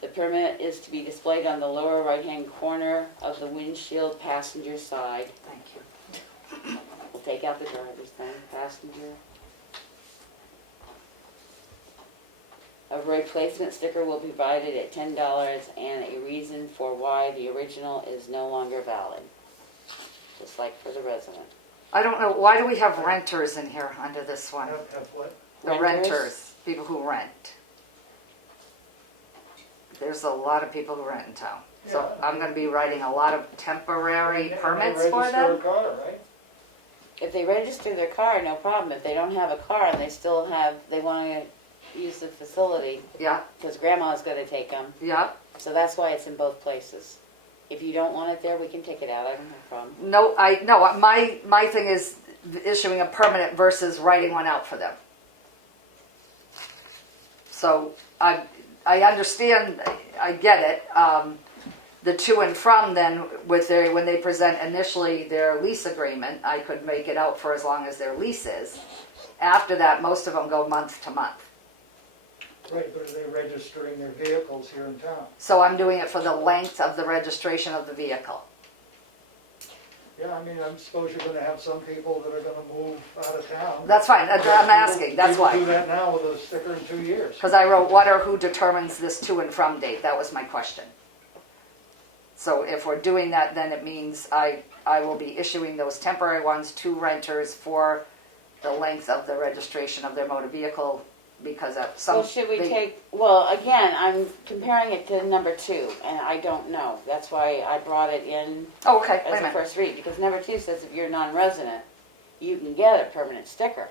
The permit is to be displayed on the lower right-hand corner of the windshield passenger side. Thank you. We'll take out the driver's thing, passenger. A replacement sticker will be provided at $10 and a reason for why the original is no longer valid. Just like for the resident. I don't know, why do we have renters in here under this one? Have what? The Renters? renters, people who rent. There's a lot of people who rent in town. So Yeah. I'm gonna be writing a lot of temporary And permits they for register a them. car, right? If they register their car, no problem. If they don't have a car and they want to use the facility, Yeah, because grandma's going to take them. yeah. So that's why it's in both places. If you don't want it there, we can take it out. I don't have a problem. No, my thing is issuing a permanent versus writing one out for them. So I understand, I get it. The to and from then, when they present initially their lease agreement, I could make it out for as long as their lease is. After that, most of them go month to month. Right, but are they registering their vehicles here in town? So I'm doing it for the length of the registration of the vehicle. Yeah, I mean, I suppose you're gonna have some people that are gonna move out of town. That's fine, I'm asking, that's People do why. that now with a sticker in 2 years. Because I wrote, what or who determines this to and from date? That was my question. So if we're doing that, then it means I will be issuing those temporary ones to renters for the length of the registration of their motor vehicle, because at some... So should we again, I'm comparing it to number 2, and I don't know. That's why I brought it in Oh, okay, wait a as a minute. first read, because number 2 says if you're non-resident, you can get a permanent sticker.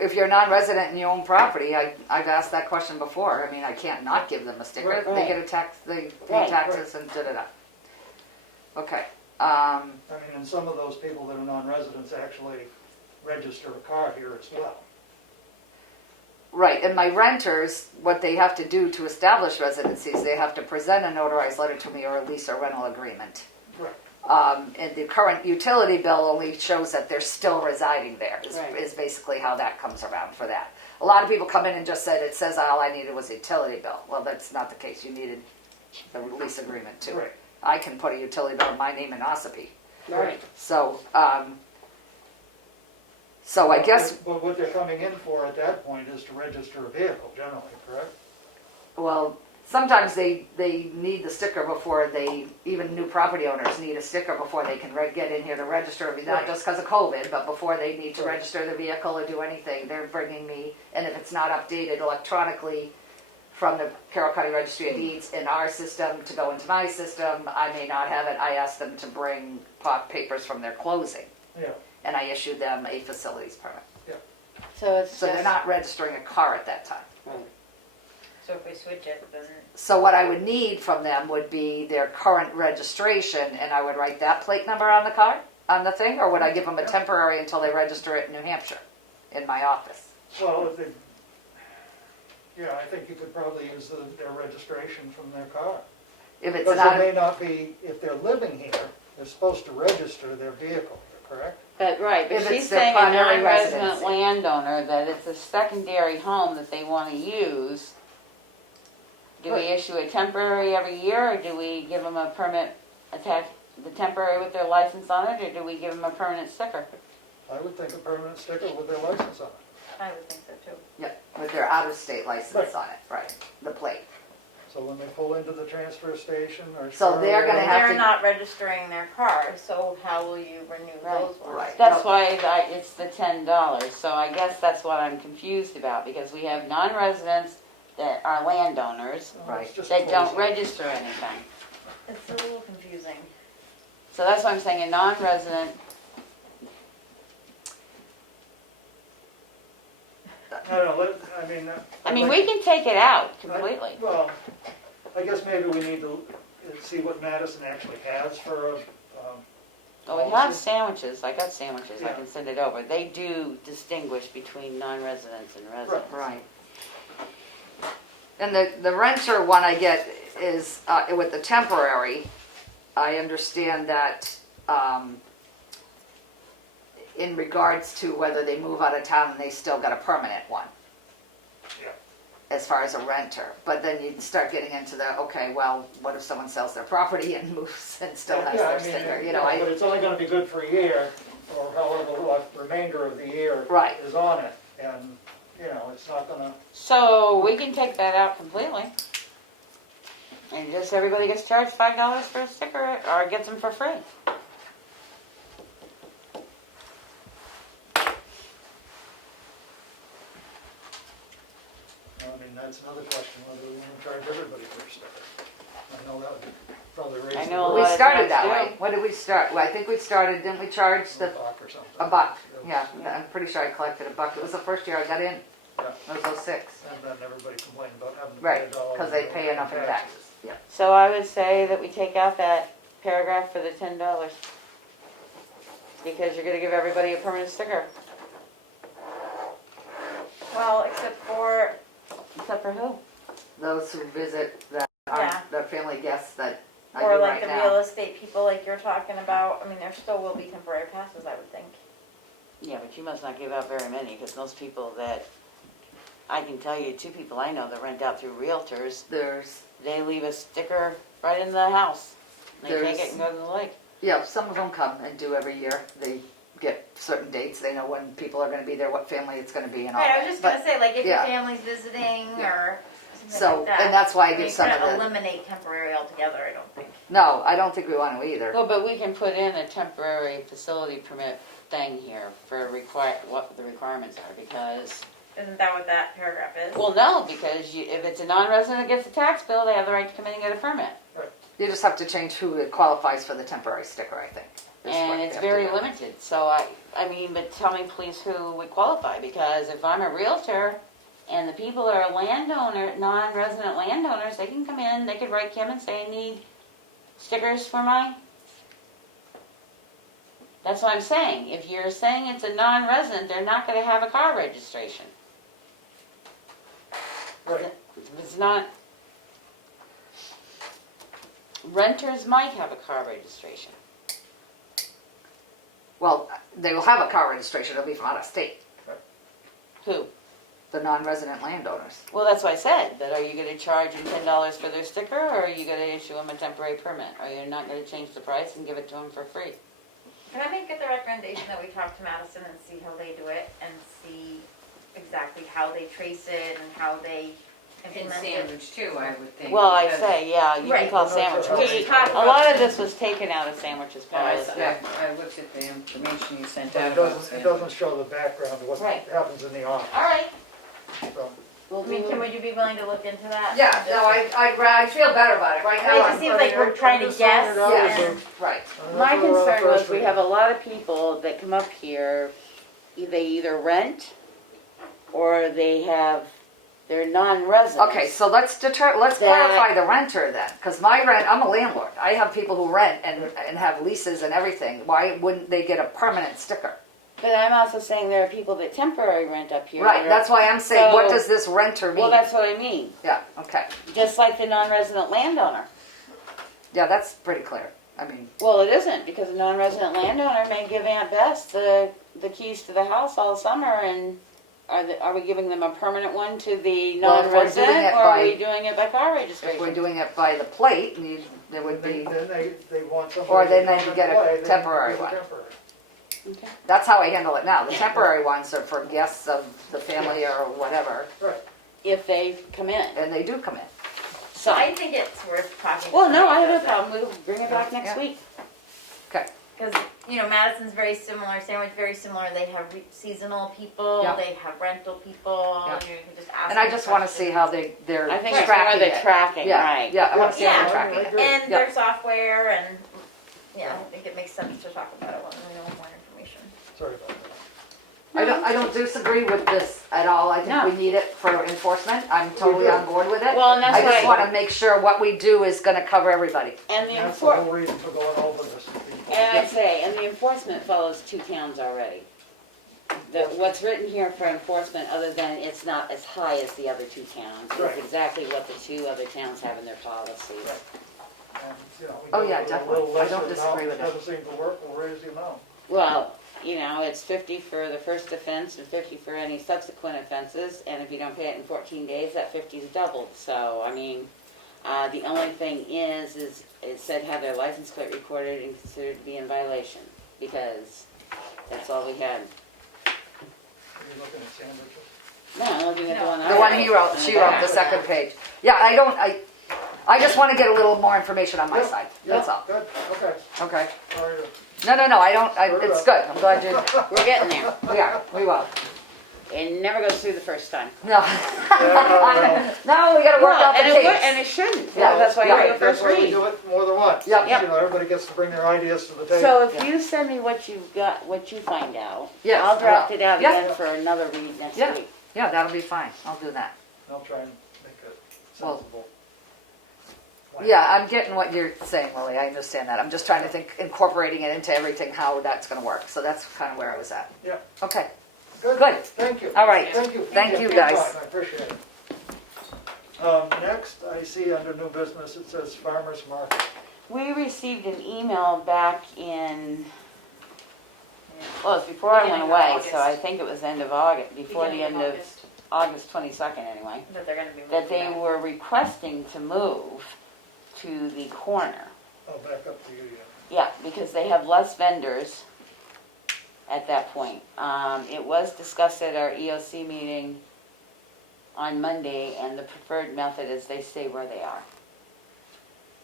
If you're non-resident and you own property, I've asked that question before. I mean, I can't not give them a sticker. Right. They get a tax, they pay Right. taxes and da-da-da. Okay. I mean, and some of those people that are non-residents actually register a car here as well. Right, and my renters, what they have to do to establish residencies, they have to present a notarized letter to me or a lease or rental agreement. Right. And the current utility bill only shows that they're still residing there, Right. is basically how that comes around for that. A lot of people come in and just said, it says all I needed was a utility bill. Well, that's not the case. You needed the lease agreement too. Right. I can put a utility bill in my name in Ossipee. Right. So, so I guess, But what they're coming in for at that point is to register a vehicle generally, correct? well, sometimes they need the sticker before they, even new property owners need a sticker before they can get in here to register, not Right. just because of COVID, but before they need to Right. register the vehicle or do anything, they're bringing me, and if it's not updated electronically from the Carroll County Registry of Deeds in our system to go into my system, I may not have it. I ask them to bring papers from their closing, Yeah, and I issue them a facilities permit. So it's So they're not registering a car at that time. Right. So if we switch it, then So what I would need from them would be their current registration, and I would write that plate number on the car, on the thing, or would I give them a temporary until they register it in New Hampshire, in my office? well, if they, yeah, I think you could probably use their registration from their car. If it's Because not, they may not be, if they're living here, they're supposed to register their vehicle, correct? But If she's it's their saying a primary non-resident residency. landowner, that it's a secondary home that they want to use. Do we Right. issue a temporary every year, or do we give them a permit attached, the temporary with their license on it, or do we give them a permanent sticker? I would think a permanent sticker with their license on it. I would think so too. yeah, with their out-of-state license Right. on it, right, the plate. So when they pull into the transfer station or... So they're gonna have They're to- not registering their car, so how will you renew Right. those ones? Right. That's why it's the $10, so I guess that's what I'm confused about, because we have non-residents, that are landowners Well, it's just that don't closing. register anything. It's a little confusing. So that's why I'm saying a non-resident, I don't know, I mean, we can take it out completely. Well, I guess maybe we need to see what Madison actually has for a, Oh, we have sandwiches, I got sandwiches, I Yeah. can send it over. They do distinguish between non-residents and residents. Right. And the renter one I get is, with the temporary, I understand that, in regards to whether they move out of town and they still got a permanent one. Yeah. As far as a renter, but then you start getting into the, okay, well, what if someone sells their property and moves and still has Yeah, their I mean, sticker, you But know, it's only gonna be good for a year, or however, what remainder of the year Right. is on it, and, it's not gonna, So we can take that out completely. And just everybody gets charged $5 for a sticker, or gets them for free. that's another question, whether we wanna charge everybody for a sticker. I know that would probably raise. I the know a we lot of started towns that do. way. What did we start? Well, I think we started, didn't we charge A the, buck or something. a buck? Yeah, I'm pretty sure I collected a buck. It was the first year I got in. Yeah. It was 06. And then everybody complained about having to pay Right, a dollar. because they pay enough in taxes. Yeah. So I would say that we take out that paragraph for the $10. Because you're gonna give everybody a permanent sticker. Well, except for, Except for who? Those who visit that Yeah. aren't the family guests that I or do like right the now. real estate people like you're talking about, I mean, there still will be temporary passes, I would think. Yeah, but you must not give out very many, because most people that, I can tell you, 2 people I know that rent out through realtors, There's, they leave a sticker right in the house. They take There's- it and go to the lake. yeah, some of them come and do every year. They get certain dates. They know when people are gonna be there, what family it's gonna be and all Right, I that. was just But- gonna say, like, if your yeah. family's visiting Yeah. or something So, like that. and that's why I I give mean, some you of couldn't the, eliminate temporary altogether, I don't think. no, I don't think we want to either. Well, but we can put in a temporary facility permit thing here for what the requirements are, because, Isn't that what that paragraph is? well, no, because if it's a non-resident that gets a tax bill, they have the right to come in and get a permit. You just have to change who qualifies for the temporary sticker, I think. is what And you it's have to very do. limited, so I mean, but tell me please who would qualify, because if I'm a realtor and the people are non-resident landowners, they can come in, they could write Kim and say, I need stickers for my. That's what I'm saying, if you're saying it's a non-resident, they're not gonna have a car registration. Right. It's not. Renters might have a car registration. Well, they will have a car registration. It'll be from out of state, Who? the non-resident landowners. Well, that's what I said, but are you gonna charge them $10 for their sticker, or are you gonna issue them a temporary permit? Or you're not gonna change the price and give it to them for free? Can I get the recommendation that we talk to Madison and see how they do it and see exactly how they trace it and how they And implement it? sandwich too, I would think. Well, I because say, yeah, you can Right. call Well, sandwich. that's what We- I- A lot of this was taken out of sandwiches I policy. I looked at the information you sent But out. it about doesn't, it sandwich. doesn't show the background of what Right. happens in the office, All right. so. We'll I mean, Kim, do, would you be willing to look into that? Yeah, Just- no, I feel better about it. Right I now, mean, it just I'm, seems like we're trying to I'm just guess throwing it out as a- and, right. my that's what we're on concern was first we reading. have a lot of people that come up here, they either rent or they're non-residents. Okay, so let's That- clarify the renter then, because I'm a landlord. I have people who rent and have leases and everything. Why wouldn't they get a permanent sticker? But I'm also saying there are people that temporary rent up here. Right, that are- that's why I'm saying, what So- does this renter mean? Well, that's what I mean, Yeah, okay. just like the non-resident landowner. Yeah, that's pretty clear. I mean, Well, it isn't, because a non-resident landowner may give Aunt Bess the keys to the house all summer, and are we giving them a permanent one to the Well, if we're doing non-resident, it or are we by- doing it by car if we're registration? doing it by the plate, there would Then be, they want somebody. Or then to they come could get a and play, then temporary you get a one. temporary. Okay. that's how I handle it now. The temporary ones are for guests of the family or whatever, Right, If they come in. and they do come in. So, I think it's worth talking to well, no, I somebody have no about that. problem, we'll bring it back next Yeah. week. Okay. Cause, you know, Madison's very similar, Sandwich very similar, they have seasonal people, Yeah. they have rental people, Yeah. and you can just ask And I them just wanna see questions. how they're I think it's tracking more the it. tracking, Yeah, right? yeah, I wanna see how Yeah. they're tracking I it. agree. And Yeah. their software, and, yeah, I think it makes sense to talk about it when we know more information. Sorry about that. I don't disagree with this at all, I No. think we need it for enforcement, I'm totally do. on board with it. Well, and that's I just why- wanna make sure what we do is gonna cover everybody. And the That's the enfor- whole reason for going over this. and I say, and the enforcement follows two towns already. What's written here for enforcement, other than it's not as high as the other two towns, Right. is exactly what the two other towns have in their policies. And, you know, we Oh, go yeah, with a definitely. little I lesser don't disagree amount, with Doesn't seem to work, we'll raise the amount. Well, you know, it's 50 for the first offense and 50 for any subsequent offenses, and if you don't pay it in 14 days, that 50 is doubled. So, I mean, the only thing is it said have their license plate recorded and considered to be in violation, because that's all we had. Are you looking at sandwiches? No, I'm looking at the one I The one wrote he wrote, on she the wrote, back. the second page. Yeah, I just wanna get a little more information on my Yeah, side, yeah, that's all, Good, okay, okay? sorry to. No, it's good, I'm glad you, We're getting there. we will. It never goes through the first time. No, Yeah, no, we gotta work out the and it kinks. shouldn't. Yeah, That's why yeah. you do a That's first why we read. do it more than once. Yep. You know, everybody gets to bring their ideas to the table. So if you send me what you've got, what you find out, Yes, I'll I draft will. it out Yeah. again for another read next Yeah. week. Yeah, that'll be fine, I'll do that. I'll try and make it Well, sensible. plan. Yeah, I'm getting what you're saying, Lily, I understand that, I'm just trying to think, incorporating it into everything, how that's gonna work, so that's kinda where I was at. Yeah. Okay, Good, Good. thank you. All right. Thank you. Thank you, for your guys. time. I appreciate it. Next, I see under new business, it says farmer's market. We received an email back in, well, it's before I went Beginning of away, August. so I think it was end of August, before the Beginning end of of August. August 22nd anyway, That they're gonna be moving that they back. were requesting to move to the corner. I'll back up to you, Yeah, because they have less vendors at that point. It was discussed at our EOC meeting on Monday, and the preferred method is they stay where they are.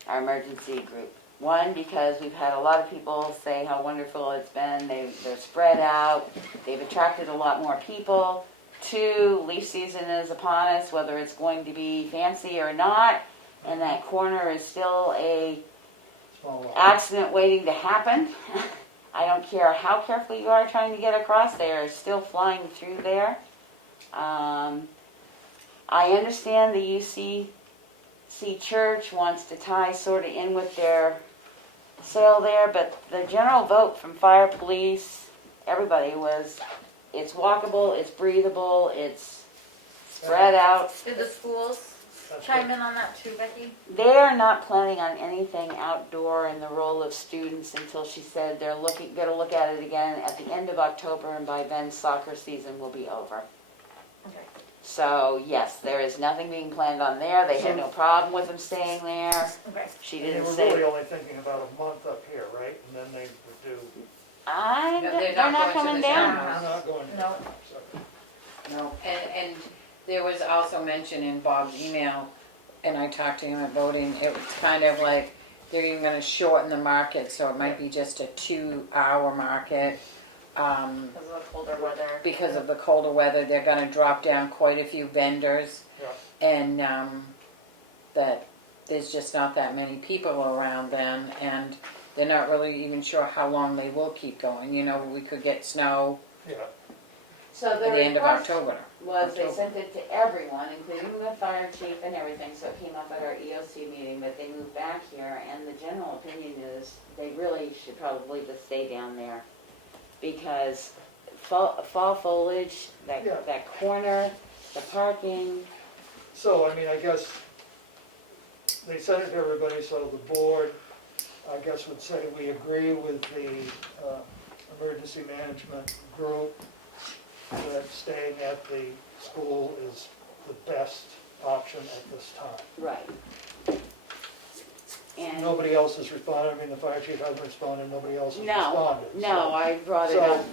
Our emergency group. One, because we've had a lot of people say how wonderful it's been. They're spread out. They've attracted a lot more people. Two, leaf season is upon us, whether it's going to be fancy or not. And that corner is still a Small lot. accident waiting to happen. I don't care how careful you are trying to get across, they are still flying through there. I understand the UCC Church wants to tie sort of in with their sale there, but the general vote from fire, police, everybody was, it's walkable, it's breathable, it's spread out. Did the schools That's chime good. in on that too, Becky? They are not planning on anything outdoor in the role of students until she said they're gonna look at it again at the end of October, and by then soccer season will be over. Okay. So yes, there is nothing being planned on there. They had no problem with them staying there. Okay. She And they didn't were really say, only thinking about a month up here, right? And then they would do, No, they're not coming down. I'm not going to. No. So, No, and there was also mention in Bob's email, and I talked to him at voting, it was kind of like they're even gonna shorten the market, so it might be just a 2-hour market. Because of the colder weather. Because of the colder weather, they're gonna drop down quite a few vendors. Yeah. And, that there's just not that many people around then, and they're not really even sure how long they will keep going. You know, we could get snow Yeah, So at the the end of request October. was they sent it to everyone, including the fire chief and everything, so it came up at our EOC meeting, but they moved back here, and the general opinion is they really should probably just stay down there. Because fall foliage, Yeah. that corner, the parking, so, I mean, I guess they sent it to everybody, so the board, I guess, would say we agree with the emergency management group that staying at the school is the best option at this time. right. And Nobody else has responded, I mean, the fire chief hasn't responded, nobody else has no, responded. no, so- I brought it So, up.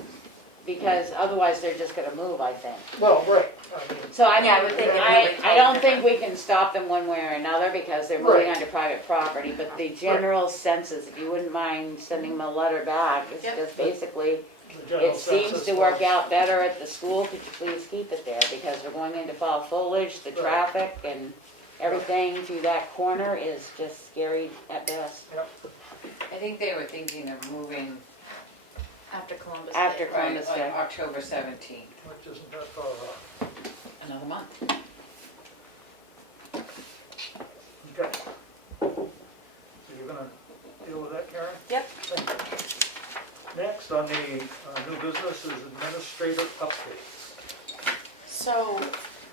because otherwise they're just gonna move, I think. Well, right. I mean, So I Yeah, I would think it's I really don't different. think we can stop them one way or another because they're moving Right. onto private property, but the general sense is, if you wouldn't mind sending them a letter back, it's Yep. just basically, the general it seems census to work was- out better at the school, could you please keep it there? Because we're going into fall foliage, the Right. traffic and everything through that corner is just scary at best. Yep. I think they were thinking of moving After Columbus After Day. Columbus like Day. October 17th, Which isn't that far off. another month. Okay. So you're gonna deal with that, Karen? Yep. Thank you. Next on the new business is administrator updates. So,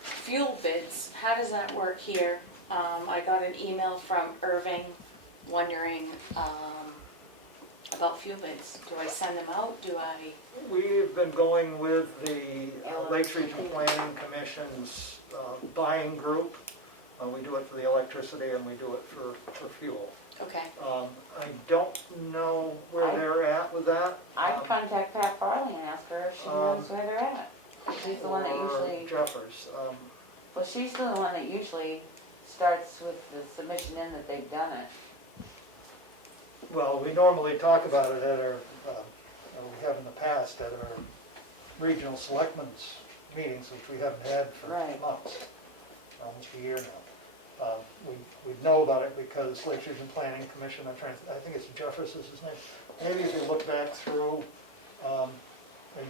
fuel bids, how does that work here? I got an email from Irving wondering, about fuel bids. Do I send them out? Do I? We've been going with the Lakes Region Planning Commission's buying group. We do it for the electricity and we do it for fuel. Okay, I don't know where they're at with that. I'd contact Pat Farley and ask her if she knows where they're at. She's the one that or usually, Jeffers. well, she's the one that usually starts with the submission in that they've done it. Well, we normally talk about it at our, we have in the past at our regional selectmen's meetings, which we haven't had for Right. months, almost a year now. We know about it because Lakes Region Planning Commission, I think it's Jeffers is his name. Maybe if you look back through a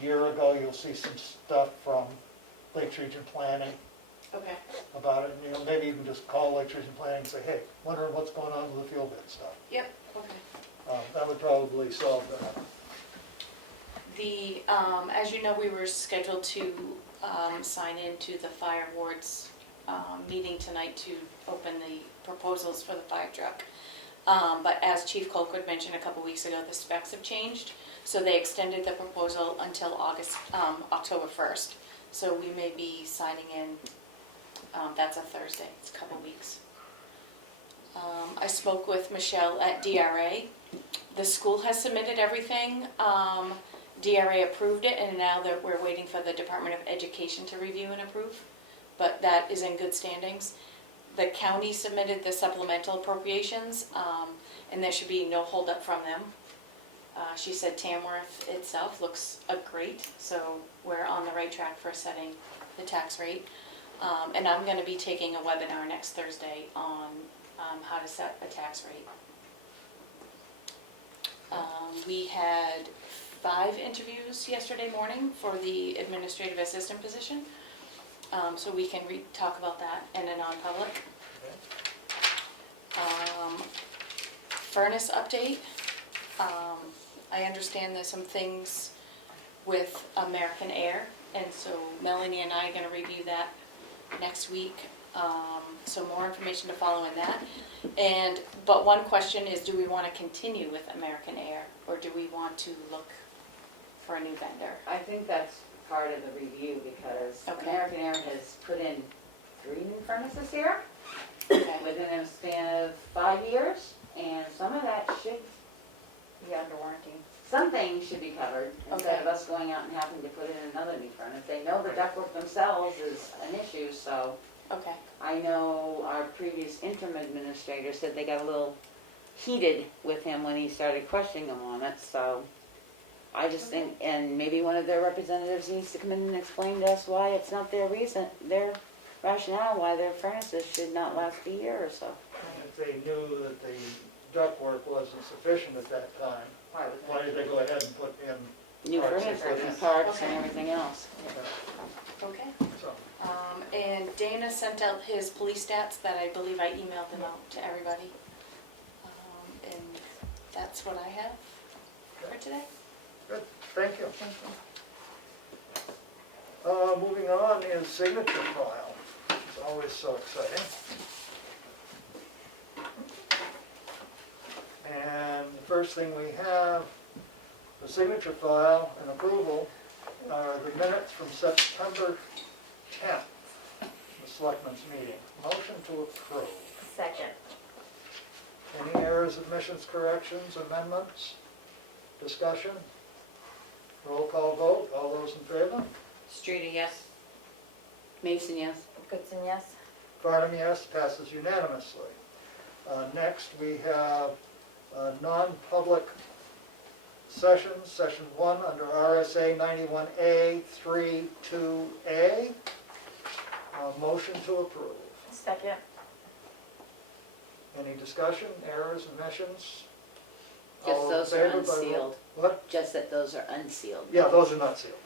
year ago, you'll see some stuff from Lakes Region Planning okay, about it. And, maybe you can just call Lakes Region Planning and say, hey, wondering what's going on with the fuel bid stuff. yep, okay. That would probably solve that. The, as you know, we were scheduled to, sign into the fire ward's, meeting tonight to open the proposals for the fire truck. But as Chief Colquitt mentioned a couple weeks ago, the specs have changed, so they extended the proposal until October 1st. So we may be signing in, that's a Thursday, it's a couple weeks. I spoke with Michelle at DRA. The school has submitted everything. DRA approved it, and now that we're waiting for the Department of Education to review and approve, but that is in good standings. The county submitted the supplemental appropriations, and there should be no holdup from them. She said Tamworth itself looks great, so we're on the right track for setting the tax rate. And I'm gonna be taking a webinar next Thursday on how to set a tax rate. We had 5 interviews yesterday morning for the administrative assistant position. So we can talk about that in a non-public. Furnace update. I understand there's some things with American Air, and so Melanie and I are gonna review that next week. So more information to follow in that. But one question is, do we wanna continue with American Air, or do we want to look for a new vendor? I think that's part of the review because Okay. American Air has put in 3 new furnaces here Okay, within a span of 5 years, and some of that should, Be under warranty. some things should be covered instead Okay. of us going out and having to put in another new furnace. They know the ductwork themselves is an issue, so okay, I know our previous interim administrator said they got a little heated with him when he started questioning them on it, so I just think, and maybe one of their representatives needs to come in and explain to us why it's not their reason, their rationale why their furnaces should not last a year or so. If they knew that the ductwork wasn't sufficient at that time, why did they go ahead and put in New parts furnaces and and parts and Okay. everything else. okay. So, And Dana sent out his police stats that I believe I emailed them out to everybody. And that's what I have for today. good, thank you. Thank you. Moving on is signature file, which is always so exciting. And the first thing we have, the signature file and approval, are the minutes from September 10th, the Selectmen's meeting. Motion to approve. Second. Any errors, omissions, corrections, amendments, discussion? Roll call vote, all those in favor? Streeter, yes. Mason, yes. Goodson, yes? Farnum, yes, passes unanimously. Next, we have non-public sessions, session 1 under RSA 91A 32A. Motion to approve. Second. Any discussion, errors, omissions? Just All in those are favor by unsealed. What? Just that those are unsealed. Yeah, those are not sealed.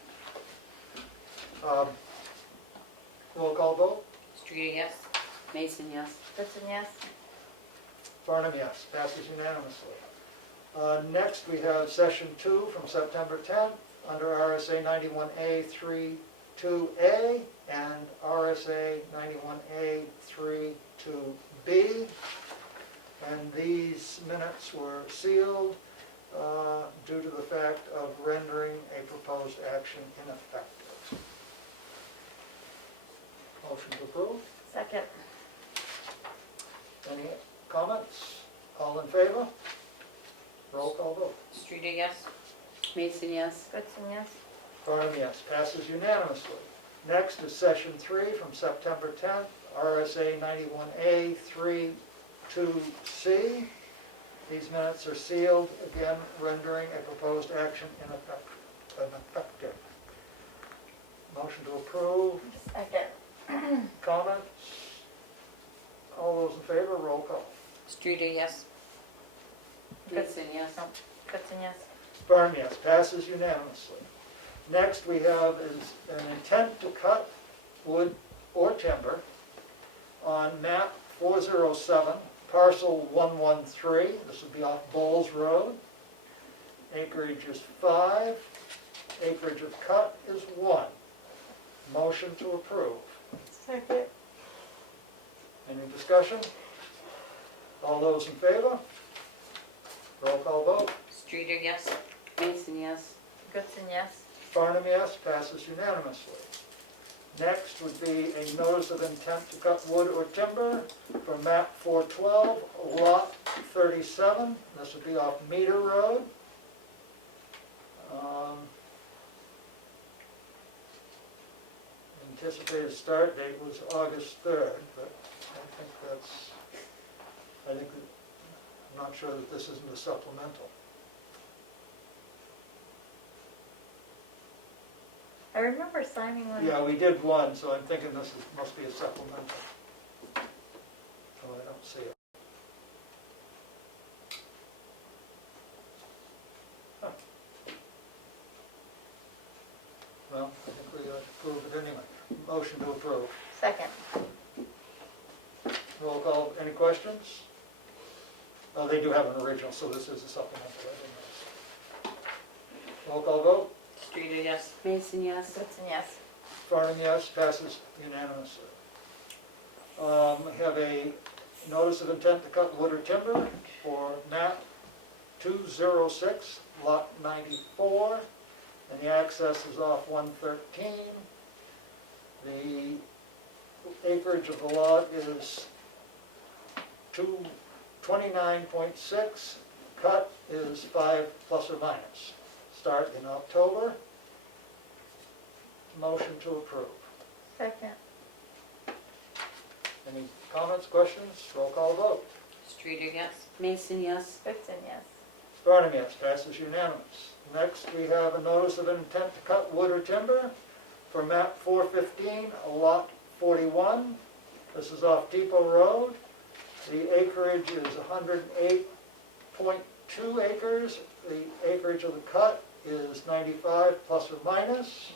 Roll call vote? Streeter, yes. Mason, yes. Goodson, yes? Farnum, yes, passes unanimously. Next, we have session 2 from September 10th, under RSA 91A 32A and RSA 91A 32B. And these minutes were sealed due to the fact of rendering a proposed action ineffective. Motion to approve. Second. Any comments? All in favor? Roll call vote. Streeter, yes. Mason, yes. Goodson, yes? Farnum, yes. Passes unanimously. Next is session 3 from September 10th, RSA 91A 32C. These minutes are sealed, again rendering a proposed action ineffective. Motion to approve. Second. Comments? All those in favor, roll call. Streeter, yes. Mason, yes. Goodson, yes? Farnum, yes. Passes unanimously. Next we have is an intent to cut wood or timber on map 407, parcel 113. This would be off Bowles Road. Acreage is 5. Acreage of cut is 1. Motion to approve. Second. Any discussion? All those in favor? Roll call vote. Streeter, yes. Mason, yes. Goodson, yes? Farnum, yes, passes unanimously. Next would be a notice of intent to cut wood or timber for map 412, lot 37. This would be off Meter Road. Anticipated start date was August 3rd, but I'm not sure that this isn't a supplemental. I remember signing one. Yeah, we did one, so I'm thinking must be a supplemental. Oh, I don't see it. Huh. Well, I think we ought to approve it anyway. Motion to approve. Second. Roll call, any questions? Oh, they do have an original, so this is a supplemental. I didn't know. Roll call vote. Streeter, yes. Mason, yes. Goodson, yes? Farnum, yes, passes unanimously. We have a notice of intent to cut wood or timber for map 206, lot 94, and the access is off 113. The acreage of the lot is 29.6, cut is 5 plus or minus. Start in October. Motion to approve. Second. Any comments, questions? Roll call vote. Streeter, yes. Mason, yes. Goodson, yes? Farnum, yes, passes unanimous. Next, we have a notice of intent to cut wood or timber for map 415, lot 41. This is off Depot Road. The acreage is 108.2 acres. The acreage of the cut is 95 plus or minus.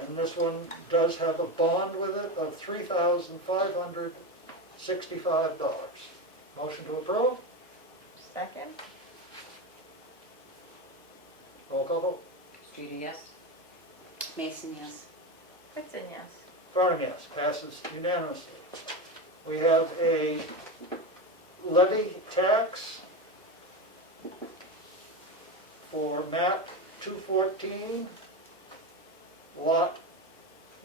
And this one does have a bond with it of $3,565. Motion to approve. Second. Roll call vote. Streeter, yes. Mason, yes. Goodson, yes? Farnum, yes. Passes unanimously. We have a levy tax for map 214, lot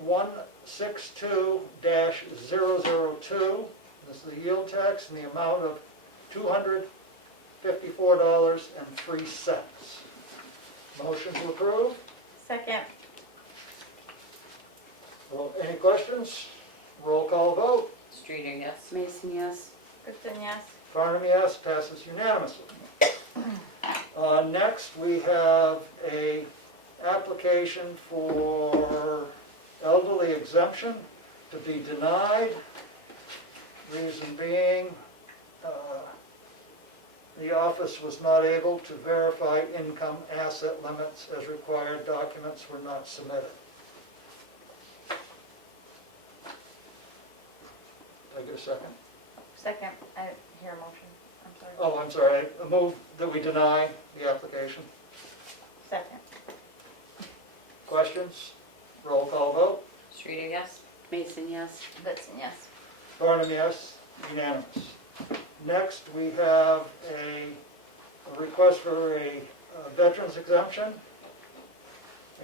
162-002. This is the yield tax in the amount of $254.03. Motion to approve. Second. Well, any questions? Roll call vote. Streeter, yes. Mason, yes. Goodson, yes. Farnum, yes. Passes unanimously. Next, we have a application for elderly exemption to be denied. Reason being, the office was not able to verify income asset limits as required. Documents were not submitted. Did I get a second? Second, I hear a motion, I'm sorry. Oh, I'm sorry. I move that we deny the application. Second. Questions? Roll call vote. Streeter, yes. Mason, yes. Goodson, yes. Farnum, yes. Unanimous. Next, we have a request for a veterans exemption,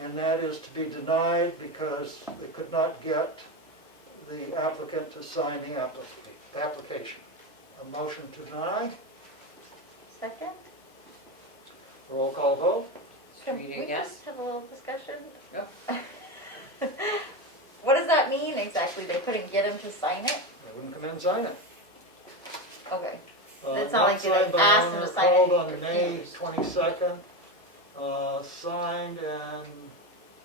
and that is to be denied because they could not get the applicant to sign the application. A motion to deny. Second? Roll call vote. Can Streeter, we yes. just have a little discussion? Yep. What does that mean exactly? They couldn't get him to sign it? They wouldn't come in and sign it. Okay. It's not like they signed by asked him owner, to sign called it, on he May refused. 22nd, signed and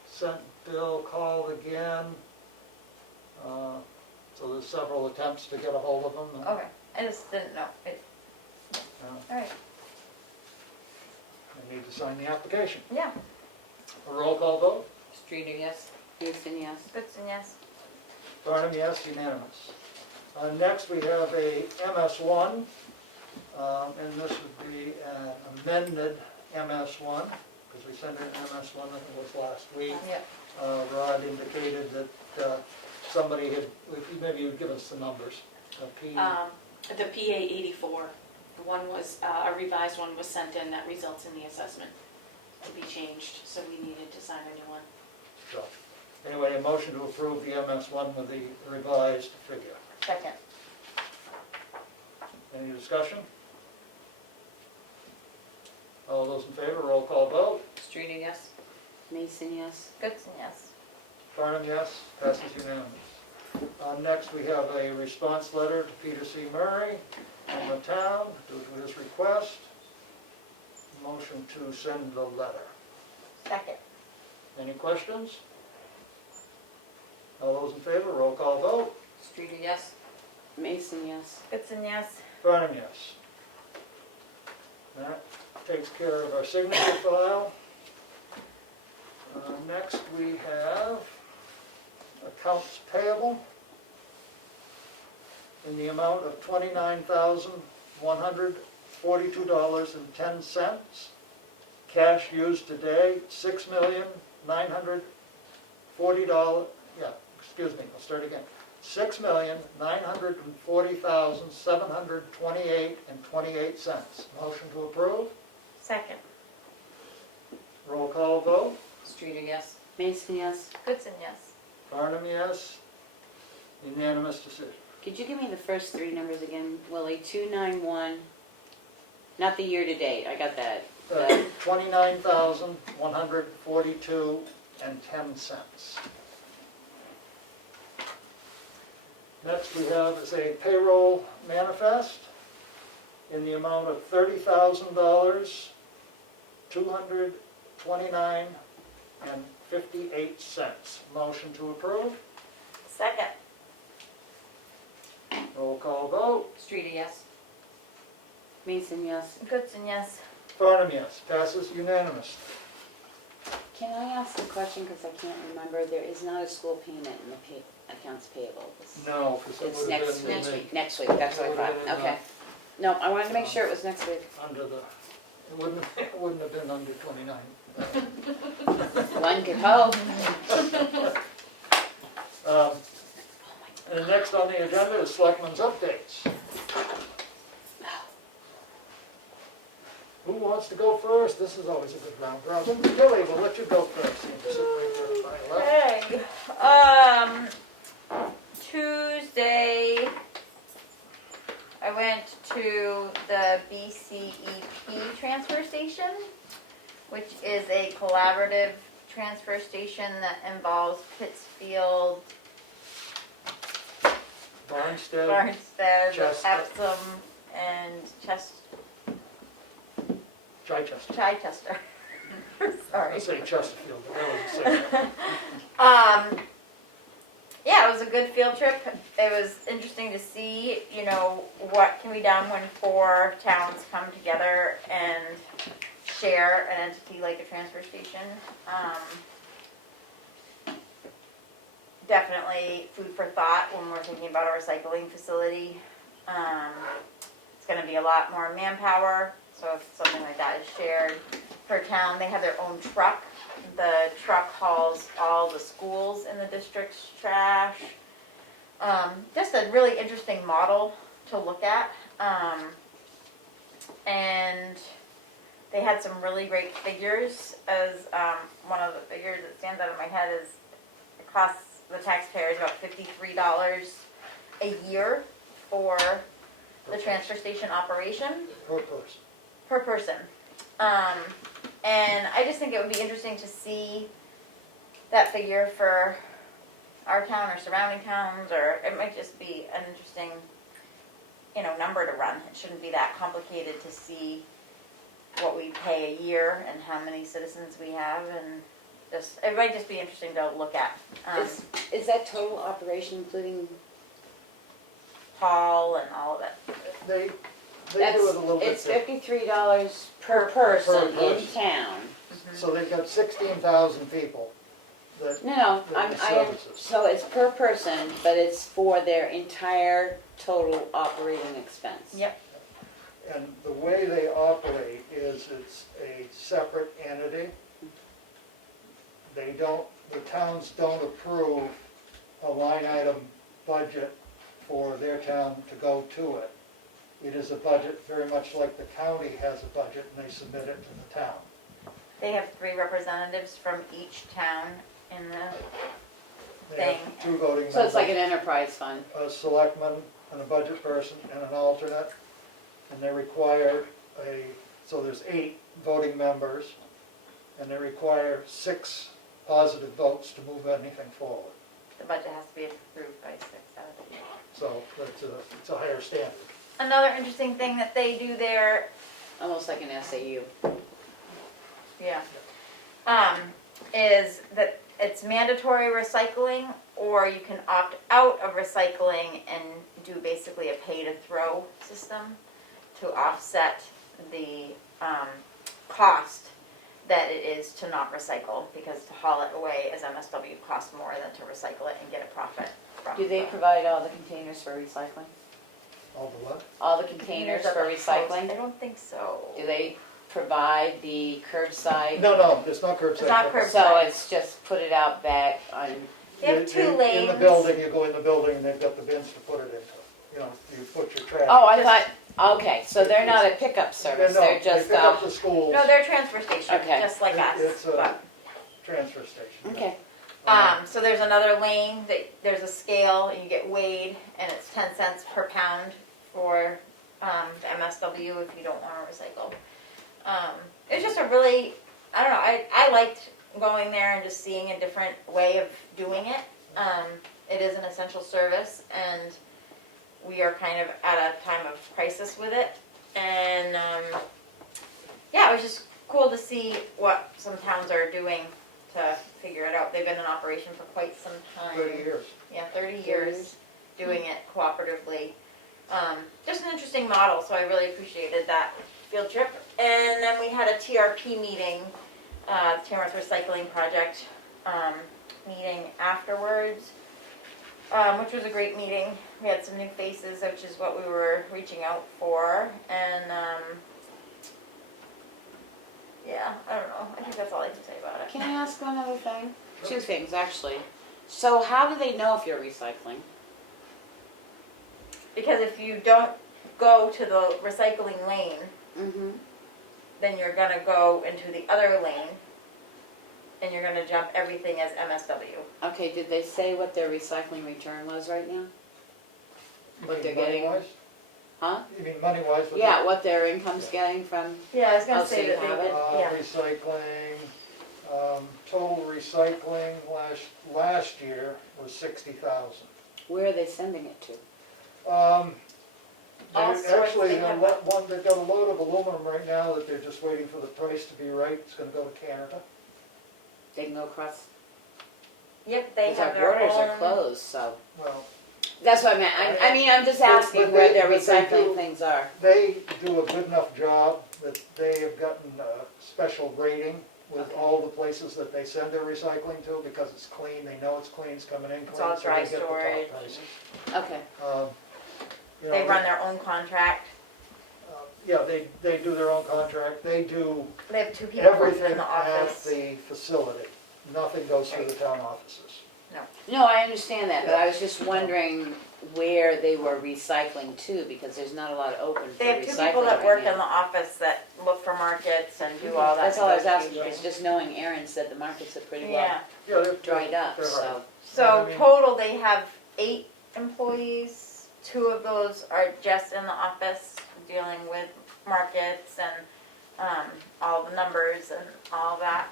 sent bill, called again. So there's several attempts to get a hold of them. and, Okay, I just didn't know. Alright, They need to sign the application. yeah. A roll call vote. Streeter, yes. Mason, yes. Goodson, yes. Barnum, yes, unanimous. Next, we have a MS1, and this would be an amended MS1, because we sent in MS1, I think it was last week. Yep. Rod indicated that somebody had, maybe you'd give us the numbers. The PA 84, one was, a revised one was sent in that results in the assessment to be changed, so we needed to sign a new one. So, anyway, a motion to approve the MS1 with the revised figure. Second. Any discussion? All those in favor, roll call vote. Streeter, yes. Mason, yes. Goodson, yes. Farnum, yes. Passes unanimous. Next, we have a response letter to Peter C. Murray from the town due to his request. Motion to send the letter. Second. Any questions? All those in favor, roll call vote. Streeter, yes. Mason, yes. Goodson, yes. Farnum, yes. That takes care of our signature file. Next, we have accounts payable in the amount of $29,142.10. Cash used today, $6,940,000, I'll start again. $6,940,728.28. Motion to approve. Second. Roll call vote. Streeter, yes. Mason, yes. Goodson, yes. Barnum, yes. Unanimous decision. Could you give me the first three numbers again, Willie? 291, not the year-to-date, I got that. The- $29,142.10. Next we have is a payroll manifest in the amount of $30,000, $229.58. Motion to approve. Second. Roll call vote. Streeter, yes. Mason, yes. Goodson, yes. Farnum, yes. Passes unanimously. Can I ask a question, because I can't remember, there is not a school payment in the accounts payable. No, because it It's would have next been in week. the, Next week, that's what I It would've been, thought, okay. No, I wanted to make sure it was next week. under the, it wouldn't have been under 29. One could hope. And next on the agenda is Selectmen's updates. Who wants to go first? This is always a good round robin. Billy, we'll let you go first. You can sit right there by my left. Okay. Tuesday, I went to the BCEP transfer station. which is a collaborative transfer station that involves Pittsfield, Barnstead, Barnstead, Chester. Epsom, and Chichester. Chichester. Sorry. I say Chesterfield, but that was the same. Yeah, it was a good field trip. It was interesting to see, you know, what can be done when 4 towns come together and share an entity like a transfer station. Definitely food for thought when we're thinking about a recycling facility. It's gonna be a lot more manpower, so if something like that is shared per town, they have their own truck. The truck hauls all the schools in the district's trash. Just a really interesting model to look at. And they had some really great figures. As one of the figures that stands out in my head is it costs the taxpayers about $53 a year for the transfer station operation Per person. per person. And I just think it would be interesting to see that figure for our town or surrounding towns, or it might just be an interesting, you know, number to run. It shouldn't be that complicated to see what we pay a year and how many citizens we have, and just, it might just be interesting to look at. Is that total operation including? Hall and all of it. They do it a little bit It's different. $53 per person in person. town. So they've got 16,000 people that, No, The services. so it's per person, but it's for their entire total operating expense. Yep. and the way they operate is it's a separate entity. The towns don't approve a line item budget for their town to go to it. It is a budget very much like the county has a budget and they submit it to the town. They have 3 representatives from each town in the They have Thing. 2 voting members. So it's like an enterprise fund. A selectman and a budget person and an alternate. And they require so there's 8 voting members and they require 6 positive votes to move anything forward. The budget has to be approved by 6 out of 8. So it's a higher standard. Another interesting thing that they do there, Almost like an SAU. is that it's mandatory recycling, or you can opt out of recycling and do basically a pay-to-throw system to offset the cost that it is to not recycle, because to haul it away as MSW costs more than to recycle it and get a profit from. Do they provide all the containers for recycling? All the what? All the containers at for the house? recycling? I don't think so. Do they provide the curbside? No, it's not curbside. It's not curbside. So it's just put it out back on, They have 2 lanes. In the building, you go in the building and they've got the bins to put it into. You know, you put your trash. oh, I thought, okay, so they're not a pickup service, No, they're just, They pick up the schools. No, they're transfer station, Okay. just like us. It's a but- transfer station. okay. So there's another lane that there's a scale and you get weighed, and it's 10 cents per pound for the MSW if you don't want to recycle. It's just a really, I don't know, I liked going there and just seeing a different way of doing it. It is an essential service, and we are kind of at a time of crisis with it. And yeah, it was just cool to see what some towns are doing to figure it out. They've been in operation for quite some time. 30 years. Yeah, 30 years doing it cooperatively. Just an interesting model, so I really appreciated that field trip. And then we had a TRP meeting, Tamworth Recycling Project meeting afterwards, which was a great meeting. We had some new faces, which is what we were reaching out for. And yeah, I don't know. I think that's all I can say about it. Can I ask one other thing? 2 things, actually. So how do they know if you're recycling? Because if you don't go to the recycling lane, Mm-hmm. then you're gonna go into the other lane, and you're gonna jump everything as MSW. Okay, did they say what their recycling return was right now? What they're You mean getting? money-wise? Huh? You mean money-wise? Yeah, what their income's getting from, Yeah, I was gonna Oh, so say you that they have would, it? yeah. Recycling, total recycling last year was 60,000. where are they sending it to? All sorts, Actually, they have a- they've got a load of aluminum right now that they're just waiting for the price to be right. It's gonna go to Canada. They can go across, Yep, they because our have their borders are own, closed, so. Well, That's what I meant, I mean, I'm just But- asking but where they- their but they recycling do- things are. they do a good enough job that they have gotten a special rating with Okay. all the places that they send their recycling to because it's clean. They know it's clean, it's coming in clean. It's all so dry they get the top storage. prices. Okay, You they know, run their own contract. Yeah, they do their own contract. They do They have 2 people everything in the at office. the facility. Nothing goes through the town offices. no, I understand that, but I was just wondering where they were recycling to, because there's not a lot open for They have 2 recycling people that right work now. in the office that look for markets and do all that. That's all I was asking, negotiation. it's just knowing Aaron said the markets are pretty well Yeah, Yeah, they're dried up, they're hard. so. I so mean- total they have 8 employees. 2 of those are just in the office dealing with markets and all the numbers and all that.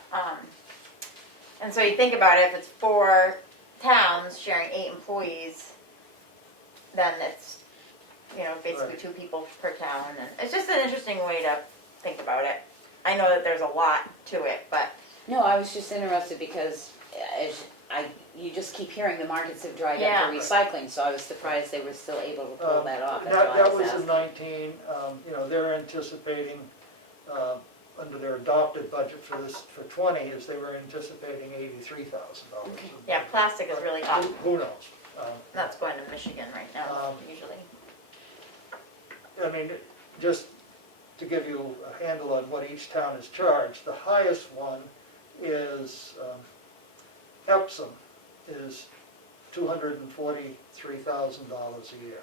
And so you think about it, if it's 4 towns sharing 8 employees, then it's, basically Right. 2 people per town. And it's just an interesting way to think about it. I know that there's a lot to it, but No, I was just interested because you just keep hearing the markets have dried Yeah. up for recycling, so I was surprised they were still able to pull that off, that's why I That was was in asking. 19, they're anticipating, under their adopted budget for 20, is they were anticipating $83,000. Okay. yeah, plastic is really up. Who knows? That's going to Michigan right now, usually. I mean, just to give you a handle on what each town is charged, the highest one is Epsom, is $243,000 a year.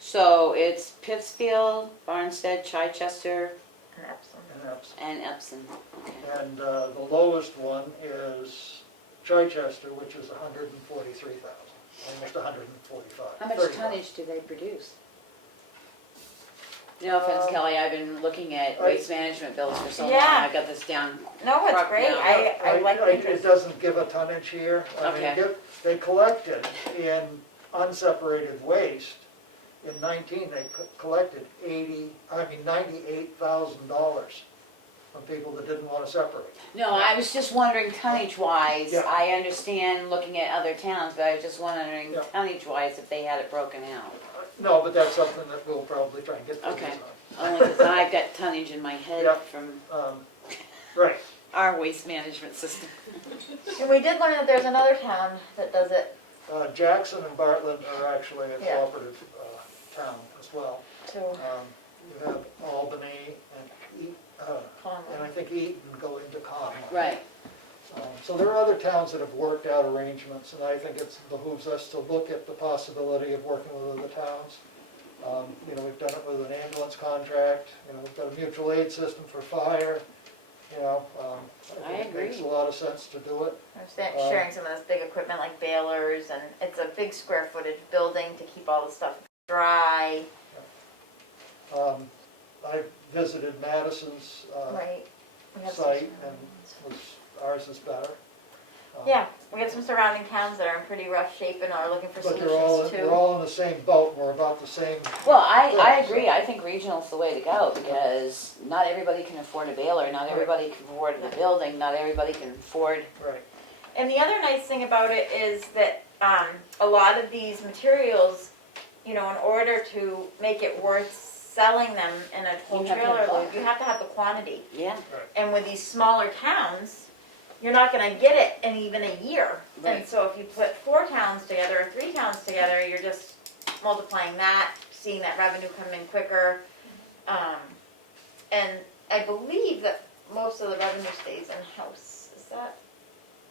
So it's Pittsfield, Barnstead, Chichester, And Epsom. In Epsom. and Epsom. Okay. And the lowest one is Chichester, which is 143,000, almost 145. How much 35. tonnage do they produce? No offense, Kelly, I've been looking at waste management bills for so long, Yeah. I've got this down. No, it's Truck great. now. I like the It interest. doesn't give a tonnage here. I mean, Okay. they collected in unseparated waste. In 19, they collected $98,000 from people that didn't want to separate. No, I was just wondering tonnage-wise, Yeah. I understand looking at other towns, but I was just wondering Yeah. tonnage-wise if they had it broken out. No, but that's something that we'll probably try and get figures Okay. on. Only because I've got tonnage in my head Yeah. from Right. our waste management system. And we did learn that there's another town that does it Jackson and Bartlett are actually a Yeah. cooperative town as well. too. You have Albany and I think Eaton go into Comeau. Right. So there are other towns that have worked out arrangements, and I think it behooves us to look at the possibility of working with other towns. We've done it with an ambulance contract, we've got a mutual aid system for fire, I think it makes a agree. lot of sense to do it. I'm sharing some of this big equipment like balers, and it's a big square footage building to keep all the stuff dry. I visited Madison's Right. We have some site, surroundings. and ours is better. Yeah, we have some surrounding towns that are in pretty rough shape and are looking for But solutions they're too. all in the same boat, we're about the same. Well, I Yeah, agree, so- I think regional's the way to go, because not everybody can afford a baler, not everybody can afford the building, not everybody can afford. Right. And the other nice thing about it is that a lot of these materials, in order to make it worth selling them in a whole You have to trailer have load, you have to have the quantity. Yeah. And with these smaller towns, you're not gonna get it in even a year. Right. And so if you put 4 towns together or 3 towns together, you're just multiplying that, seeing that revenue come in quicker. And I believe that most of the revenue stays in-house. Is that?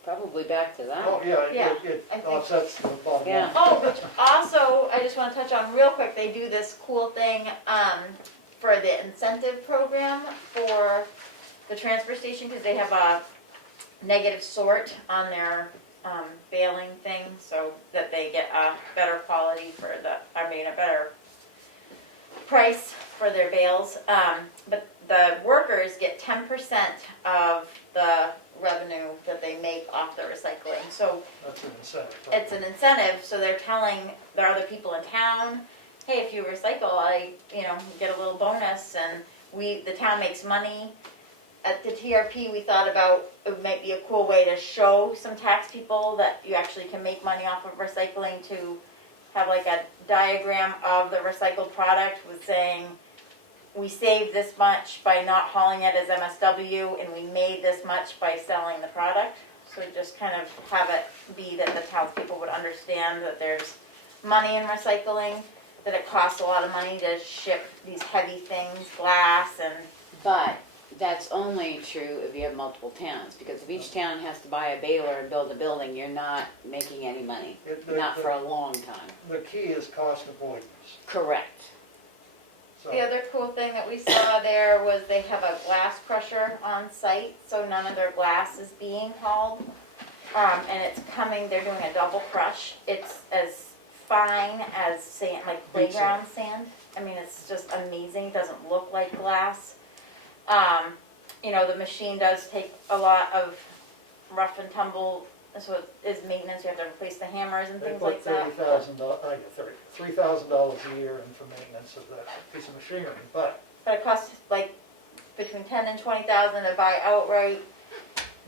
Probably back to Oh, that. yeah, Yeah, it I think- offsets the bottom Yeah. line. Oh, but also, I just want to touch on real quick, they do this cool thing for the incentive program for the transfer station, because they have a negative sort on their baling thing, so that they get a better quality for a better price for their bales, but the workers get 10% of the revenue that they make off the recycling. So That's an incentive. Right? it's an incentive, so they're telling the other people in town, hey, if you recycle, you get a little bonus, and the town makes money. At the TRP, we thought about it might be a cool way to show some tax people that you actually can make money off of recycling, to have like a diagram of the recycled product with saying, we saved this much by not hauling it as MSW, and we made this much by selling the product. So just kind of have it be that the townspeople would understand that there's money in recycling, that it costs a lot of money to ship these heavy things, glass, and But that's only true if you have multiple towns, because if each town has to buy a baler and build a building, you're not making any money. Not for a long time. The key is cost avoidance. Correct. So, the other cool thing that we saw there was they have a glass crusher on site, so none of their glass is being hauled. And it's coming, they're doing a double crush. It's as fine as sand, like playground sand. I mean, it's just amazing. It doesn't look like glass. The machine does take a lot of rough and tumble, so it is maintenance. You have to replace the hammers and they things put like that. $3,000 a year in for maintenance of that piece of machinery, but But it costs like between 10 and 20,000 to buy outright,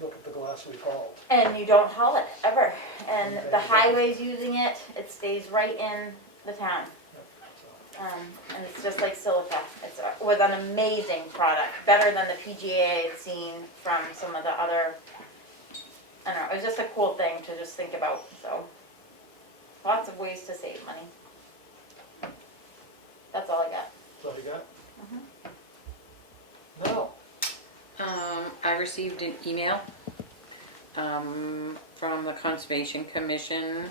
look at the glass we've hauled. and you don't haul it ever. And Okay. the highway's using it. It stays right in the town. So, And it's just like silica. It was an amazing product, better than the PGA I had seen from some of the other. I don't know. It was just a cool thing to just think about. So, lots of ways to save money. That's all I got. that's all you got? Mm-hmm. No. I received an email from the Conservation Commission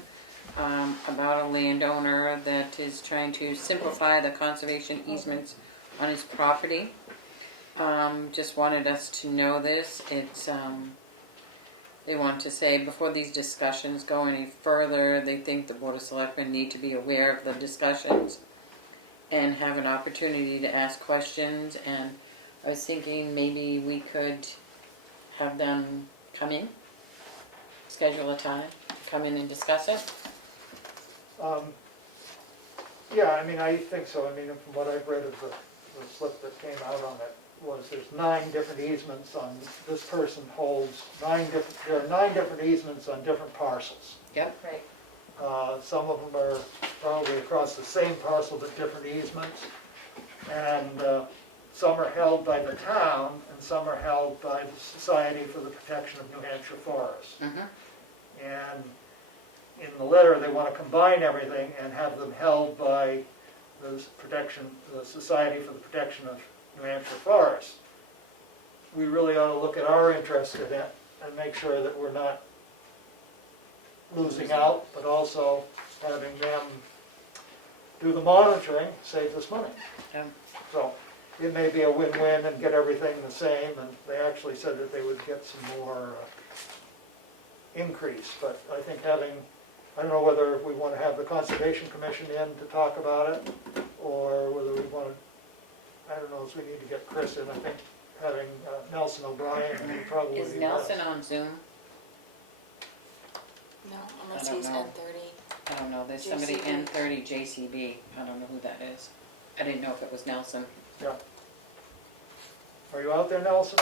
about a landowner that is trying to simplify the conservation easements on his property. Just wanted us to know this. It's they want to say before these discussions go any further, they think the Board of Selectmen need to be aware of the discussions and have an opportunity to ask questions. And I was thinking maybe we could have them come in, schedule a time, come in and discuss it. Yeah, I mean, I think so. I mean, from what I've read of the slip that came out on it, there's 9 different easements on, this person holds there are 9 different easements on different parcels. Yep. Right. Some of them are probably across the same parcel but different easements. And some are held by the town and some are held by the Society for the Protection of New Hampshire Forests. Mm-hmm. And in the letter, they want to combine everything and have them held by the Society for the Protection of New Hampshire Forests. We really ought to look at our interest in it and make sure that we're not losing out, but also having them do the monitoring, saves us money. Yeah. So it may be a win-win and get everything the same, and they actually said that they would get some more increase, but I think I don't know whether we want to have the Conservation Commission in to talk about it, or whether we want to, I don't know, if we need to get Chris in. I think having Nelson O'Brien would probably Is be Nelson best. on Zoom? No, unless I don't he's know. N30. I don't know. There's somebody JCB. N30 JCB. I don't know who that is. I didn't know if it was Nelson. Yeah. Are you out there, Nelson?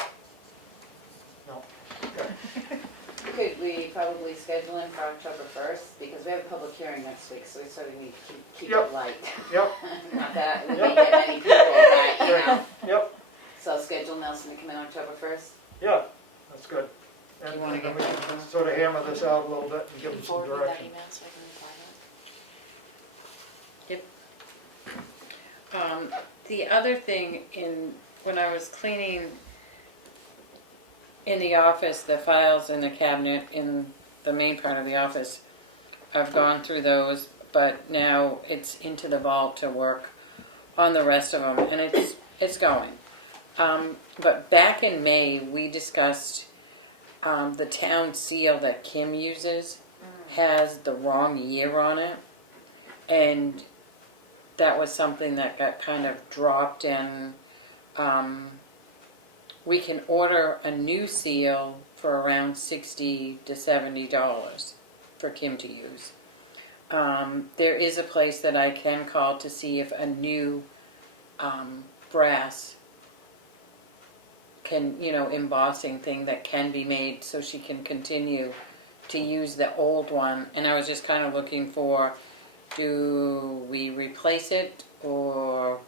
No. Okay. Could we probably schedule in for October 1st? Because we have a public hearing next week, so we sort of need to keep Yep. it light. Yep, Not that we may get many people, but, yep, So schedule Nelson to come in October 1st? yeah, that's good. And You wanna then get we that can done? sort of hammer this out a little bit and give Can them you some forward me that direction. email so I can reply to it? The other thing when I was cleaning in the office, the files in the cabinet in the main part of the office, I've gone through those, but now it's into the vault to work on the rest of them, and it's going. But back in May, we discussed the town seal that Kim uses has the wrong year on it, and that was something that got kind of dropped in. We can order a new seal for around $60 to $70 for Kim to use. There is a place that I can call to see if a new brass can, embossing thing that can be made so she can continue to use the old one. And I was just kind of looking for, do we replace it or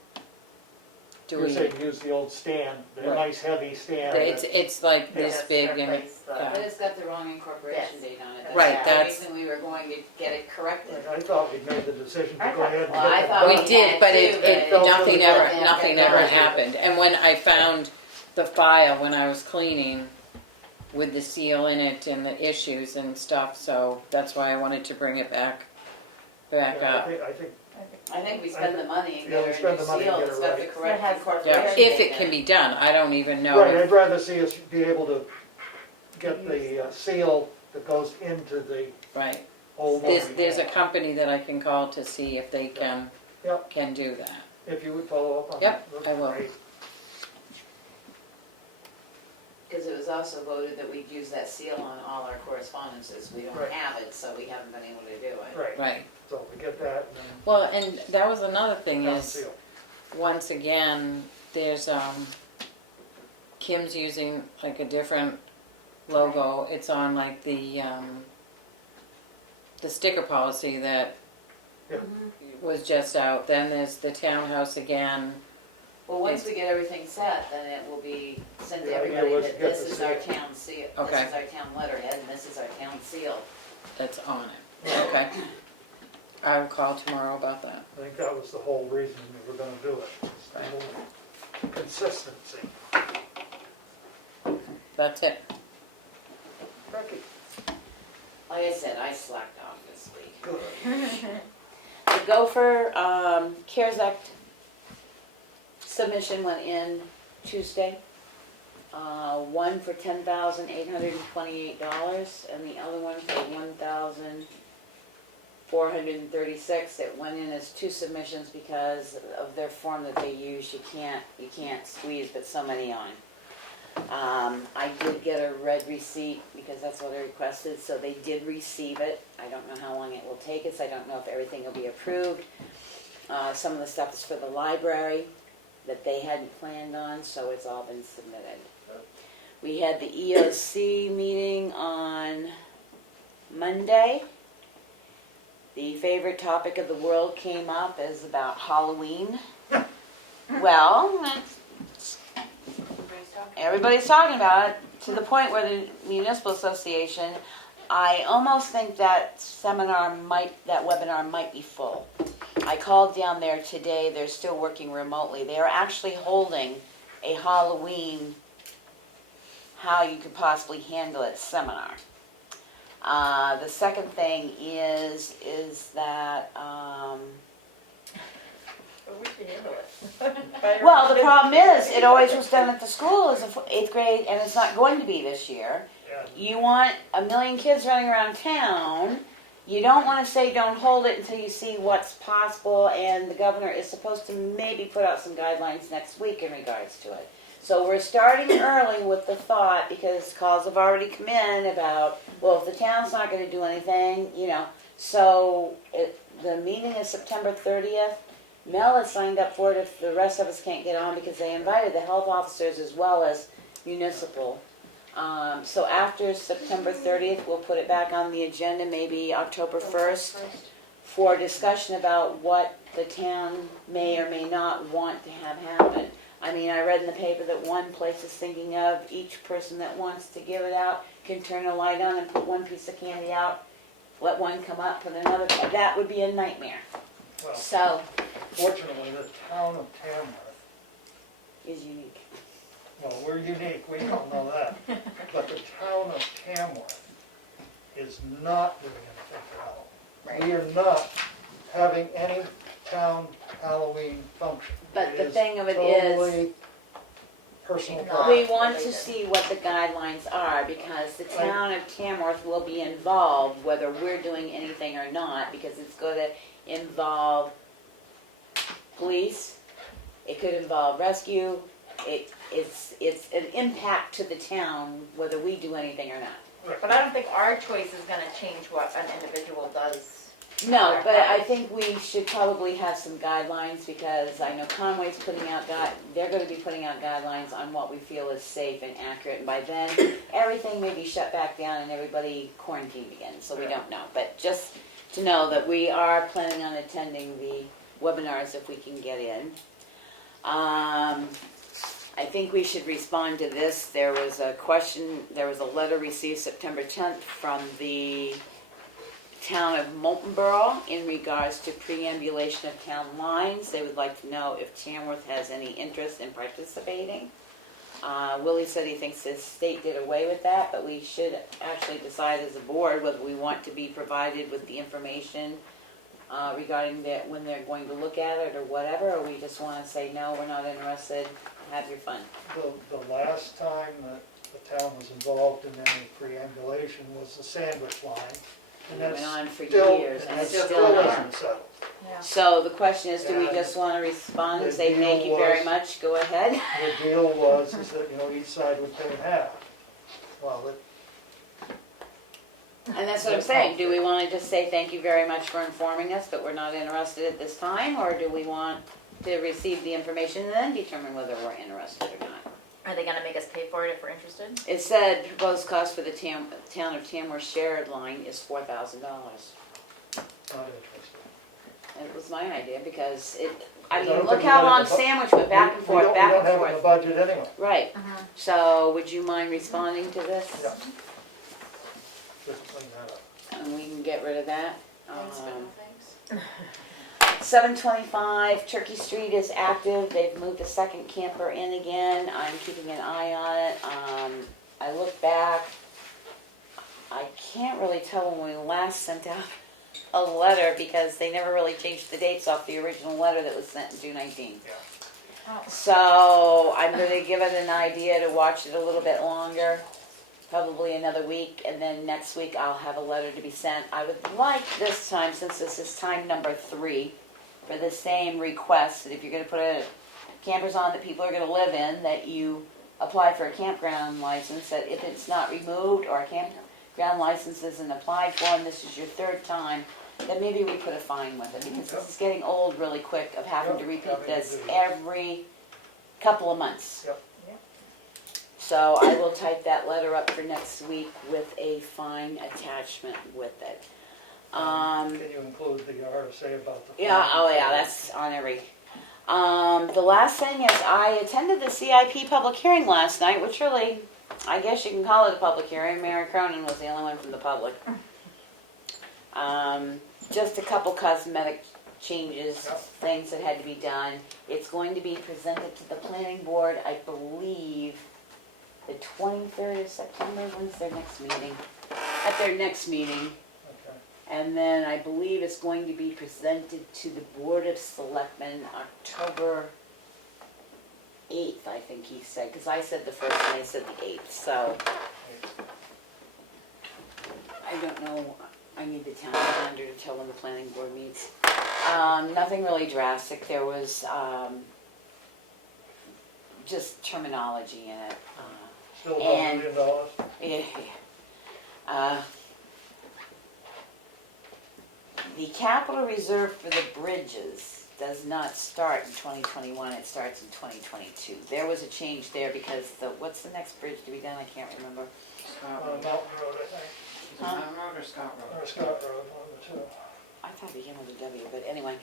do You're we? saying use the old stand, the Right. nice heavy stand. It's like this Just big and replace the- yeah. But it's got the wrong incorporation Yes. date on it. Right, the that's- reason we were going to get it corrected. I thought we'd made the decision to I go ahead and Well, get I it thought done. We had did, but too, it but fell nothing through ever the nothing cracks. ever happened. And when I found the file when I was cleaning with the seal in it and the issues and stuff, so that's why I wanted to bring it back Yeah, up. I think we spend the money and Yeah, we get spend her the a money new and seal. get It's it got right. the correct It has incorporation Yeah, date if it in can be done. I don't even know. Right, I'd rather see us be able to get the seal that goes into the Right. old one. There's a company that I can call to see if they can Yep. can do that. If you would follow up on Yep, that. I will. Great. Because it was also voted that we'd use that seal on all our correspondences. We don't Right. have it, so we haven't been able to do it. Right, Right. so we get that and then Well, and that was another thing town is seal. once again there's Kim's using like a different logo. It's on like the sticker policy that Yeah. was just out. Then there's the townhouse again. Well, once we get everything set, then it will be sent to The idea everybody was that to get this the is our seal. town seal, Okay. this is our town letterhead, and this is our town seal. That's on it. Okay. I will call tomorrow about that. I think that was the whole reason we were gonna do it, was the whole consistency. That's it. Becky, Like I said, I slacked off this week. good. The Gopher CARES Act submission went in Tuesday. One for $10,828 and the other one for $1,436. It went in as two submissions because of their form that they use. You can't squeeze but so many on. I did get a red receipt because that's what I requested, so they did receive it. I don't know how long it will take us. I don't know if everything will be approved. Some of the stuff is for the library that they hadn't planned on, so it's all been submitted. We had the EOC meeting on Monday. The favorite topic of the world came up is about Halloween. Well, everybody's talking about it to the point where the Municipal Association, I almost think that webinar might be full. I called down there today, they're still working remotely. They are actually holding a Halloween, how you could possibly handle it seminar. The second thing is that, We should handle it. well, the problem is, it always was done at the school as a 8th grade, and it's not going to be this year. Yeah. You want a million kids running around town. You don't want to say don't hold it until you see what's possible, and the governor is supposed to maybe put out some guidelines next week in regards to it. So we're starting early with the thought, because calls have already come in about, well, if the town's not going to do anything, so the meeting is September 30th. Mel has signed up for it if the rest of us can't get on, because they invited the health officers as well as municipal. So after September 30th, we'll put it back on the agenda, maybe October 1st, for discussion about what the town may or may not want to have happen. I mean, I read in the paper that one place is thinking of each person that wants to give it out can turn a light on and put one piece of candy out, let one come up, put another. That would be a nightmare. Well, So, fortunately, the town of Tamworth, is unique. well, we're unique, we all know that. But the town of Tamworth is not doing anything for Halloween. We are not having any town Halloween function. But the is thing of it is, totally personal Not property. we want to see what the guidelines are, because the town of Tamworth will be involved whether we're doing anything or not, because it's going to involve police, it could involve rescue. It's an impact to the town whether we do anything or not. But I don't think our choice is gonna change what an individual does. No, but I think we should probably have some guidelines, because I know Conway's putting out they're gonna be putting out guidelines on what we feel is safe and accurate, and by then, everything may be shut back down and everybody quarantined again, so we don't know. But just to know that we are planning on attending the webinars if we can get in. I think we should respond to this. There was a letter received September 10th from the town of Moultonborough in regards to preambulation of town lines. They would like to know if Tamworth has any interest in participating. Willie said he thinks the state did away with that, but we should actually decide as a board whether we want to be provided with the information regarding that when they're going to look at it or whatever, or we just want to say, no, we're not interested, have your fun. The last time that the town was involved in any preambulation was the sandwich line. And It went on for still- years, and that it's still still not. isn't settled. Yeah. So the question is, do we And just want to respond and the say, thank deal you very was- much, go ahead? The deal was is that, each side would pay half. Well, And that's what I'm saying, do we want to just say thank you very much for informing us, but we're not interested at this time, or do we want to receive the information and then determine whether we're interested or not? Are they gonna make us pay for it if we're interested? It said proposed cost for the town of Tamworth shared line is $4,000. not interested. And it was my idea, because I I mean, don't look think we how got long the bu- Sandwich went back and forth, back We and don't have it in the forth. budget anyway. Right, so would you mind responding to this? Yeah. Just clean that up. And we can get rid of that. Thanks, but no thanks. 725 Turkey Street is active. They've moved a second camper in again. I'm keeping an eye on it. I look back. I can't really tell when we last sent out a letter, because they never really changed the dates off the original letter that was sent in June 19. Oh. So I'm going to give it an idea to watch it a little bit longer, probably another week, and then next week I'll have a letter to be sent. I would like this time, since this is time number 3, for the same request, that if you're going to put campers on that people are going to live in, that you apply for a campground license, that if it's not removed or a campground license isn't applied for and this is your 3rd time, that maybe we put a fine with it, because this is getting old really quick of having to repeat this every couple of months. Yep. So I will type that letter up for next week with a fine attachment with it. Can you include the RSA about the? Yeah, oh yeah, that's on every. The last thing is, I attended the CIP public hearing last night, which really, I guess you can call it a public hearing. Mary Cronin was the only one from the public. Just a couple cosmetic changes, Yep. things that had to be done. It's going to be presented to the planning board, I believe, the 23rd of September. When's their next meeting? At their next meeting. Okay. And then I believe it's going to be presented to the Board of Selectmen October 8th, I think he said, because I said the 1st and they said the 8th, so I don't know, I need the town calendar to tell when the planning board meets. Nothing really drastic, there was just terminology in it. Still And- $1 million? Yeah. The capital reserve for the bridges does not start in 2021, it starts in 2022. There was a change there because what's the next bridge to be done? I can't remember. Mountain Road, I think, Mountain Road or Scott Road? or Scott Road, one of the two. I thought it began with a W, but anyway.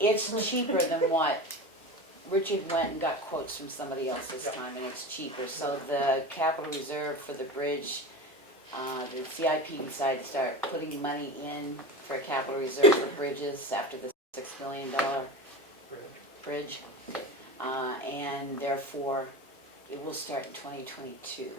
It's cheaper than what Richard went and got quotes from somebody else this time, and it's cheaper. So the capital reserve for the bridge, the CIP decided to start putting money in for a capital reserve for bridges after the $6 million bridge. And therefore, it will start in 2022,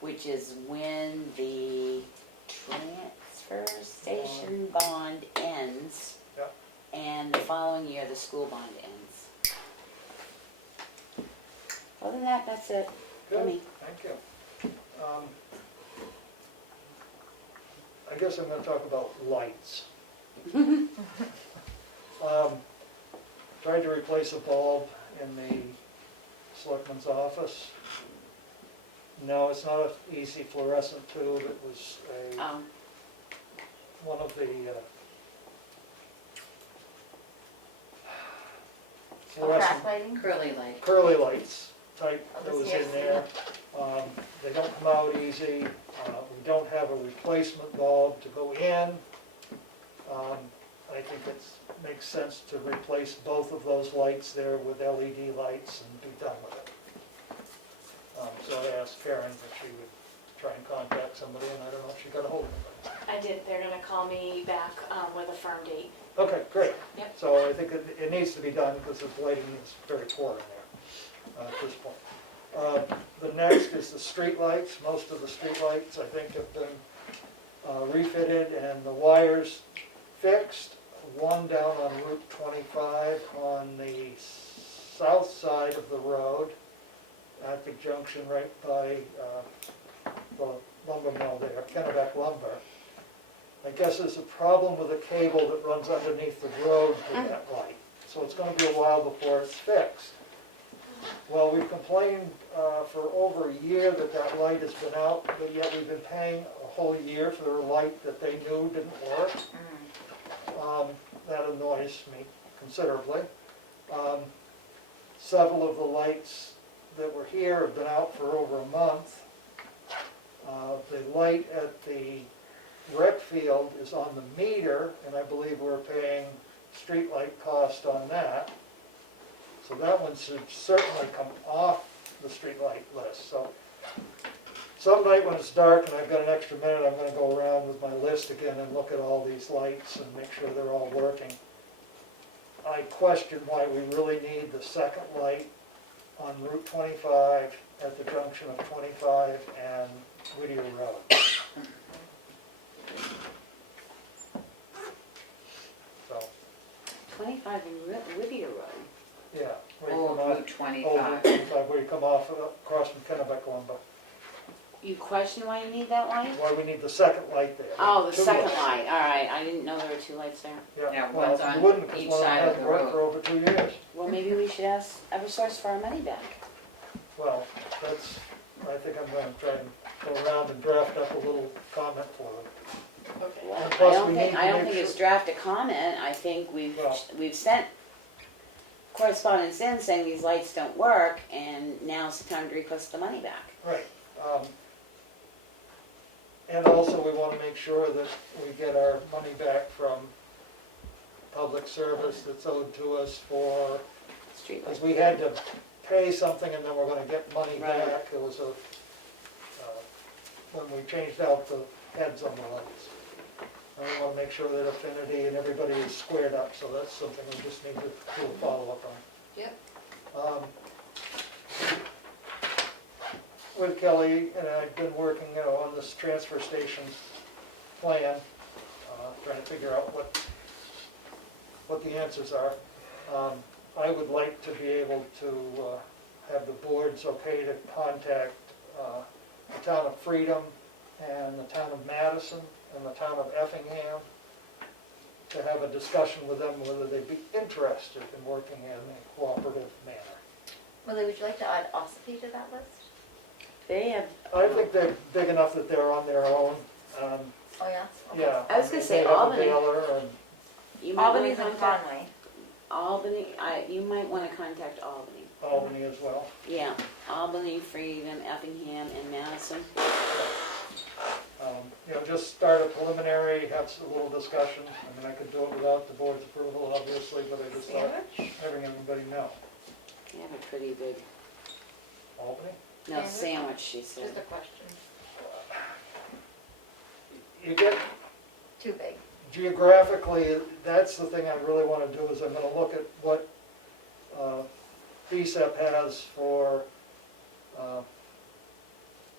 which is when the transfer station bond ends. Yep. And the following year, the school bond ends. Other than that, that's it for Good, me. thank you. I guess I'm gonna talk about lights. Tried to replace a bulb in the selectman's office. No, it's not an easy fluorescent tube, it was one of the fluorescent Crack lighting? Curly light. curly lights type Oh, that the was in CFC. there. They don't come out easy. We don't have a replacement bulb to go in. I think it makes sense to replace both of those lights there with LED lights and be done with it. So I asked Karen if she would try and contact somebody, and I don't know if she got a hold of anybody. I did, they're gonna call me back with a firm date. Okay, great. Yep. So I think it needs to be done because the lighting is very poor in there at this point. The next is the street lights. Most of the street lights, I think, have been refitted and the wires fixed. One down on Route 25 on the south side of the road at the junction right by the lumber mill there, Kennebec Lumber. I guess there's a problem with a cable that runs underneath the road to that light. So it's going to be a while before it's fixed. Well, we've complained for over a year that that light has been out, but yet we've been paying a whole year for a light that they knew didn't work. That annoys me considerably. Several of the lights that were here have been out for over a month. The light at the rec field is on the meter, and I believe we're paying street light cost on that. So that one should certainly come off the street light list. So some night when it's dark and I've got an extra minute, I'm going to go around with my list again and look at all these lights and make sure they're all working. I question why we really need the second light on Route 25 at the junction of 25 and Whittier Road. So, 25 in Whittier Road. yeah. where you Old come off- Route 25. Old Route 25, where you come off across from Kennebec Lumber. You question why you need that light? Why we need the second light there. Oh, the Two second lights. light, all right, I didn't know there were two lights there. Yeah, well, one's you on wouldn't, 'cause each one of them side of hasn't the worked road. for over 2 years. Well, maybe we should ask Eversource for our money back. Well, that's, I think I'm going to try and go around and draft up a little comment for them. Okay. Well, And I plus don't we think, need to I don't make think it's sure- draft a comment, I think Well- we've sent correspondence in saying these lights don't work, and now's the time to request the money back. Right. And also, we want to make sure that we get our money back from public service that's owed to us for, Street because lights. we had to pay something and then we're going to get money Right. back. It was when we changed out the heads on the lights. And we want to make sure that Affinity and everybody is squared up, so that's something we just need to do a follow-up on. Yep. With Kelly, and I've been working, on this transfer station plan, trying to figure out what the answers are. I would like to be able to have the boards okay to contact the town of Freedom and the town of Madison and the town of Effingham to have a discussion with them whether they'd be interested in working in a cooperative manner. Willie, would you like to add Ossipee to that list? They have. I think they're big enough that they're on their own. Oh, yeah? Okay. Yeah. I was gonna say they have a Albany. baler and You might wanna Albany's in contact Conway. Albany, you might wanna contact Albany. Albany as well. Yeah, Albany, Freedom, Effingham, and Madison. Just start a preliminary, have a little discussion. I mean, I could do it without the board's approval, obviously, but I just thought having everybody know. They have a pretty big, Albany? no, Sandwich? sandwich, she said. Just a question. You get Too big. geographically, that's the thing I really want to do is I'm going to look at what BSEP has for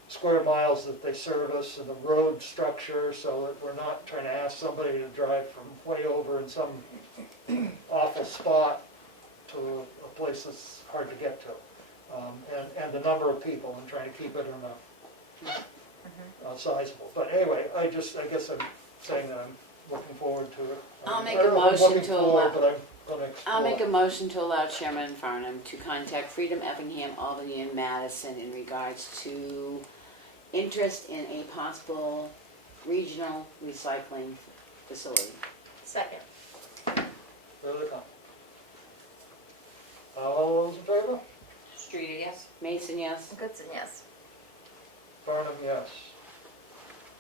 square miles that they service and the road structure, so that we're not trying to ask somebody to drive from way over in some awful spot to a place that's hard to get to. And the number of people and trying to keep it in a sizable. But anyway, I guess I'm saying that I'm looking forward to it. I'll make I a don't know if I'm motion looking to forward, allow- but gonna explore. I'll make a motion to allow Chairman Farnham to contact Freedom, Effingham, Albany, and Madison in regards to interest in a possible regional recycling facility. Second. Further comment? All those in favor? Streeter, yes? Mason, yes? Goodson, yes. Farnham, yes.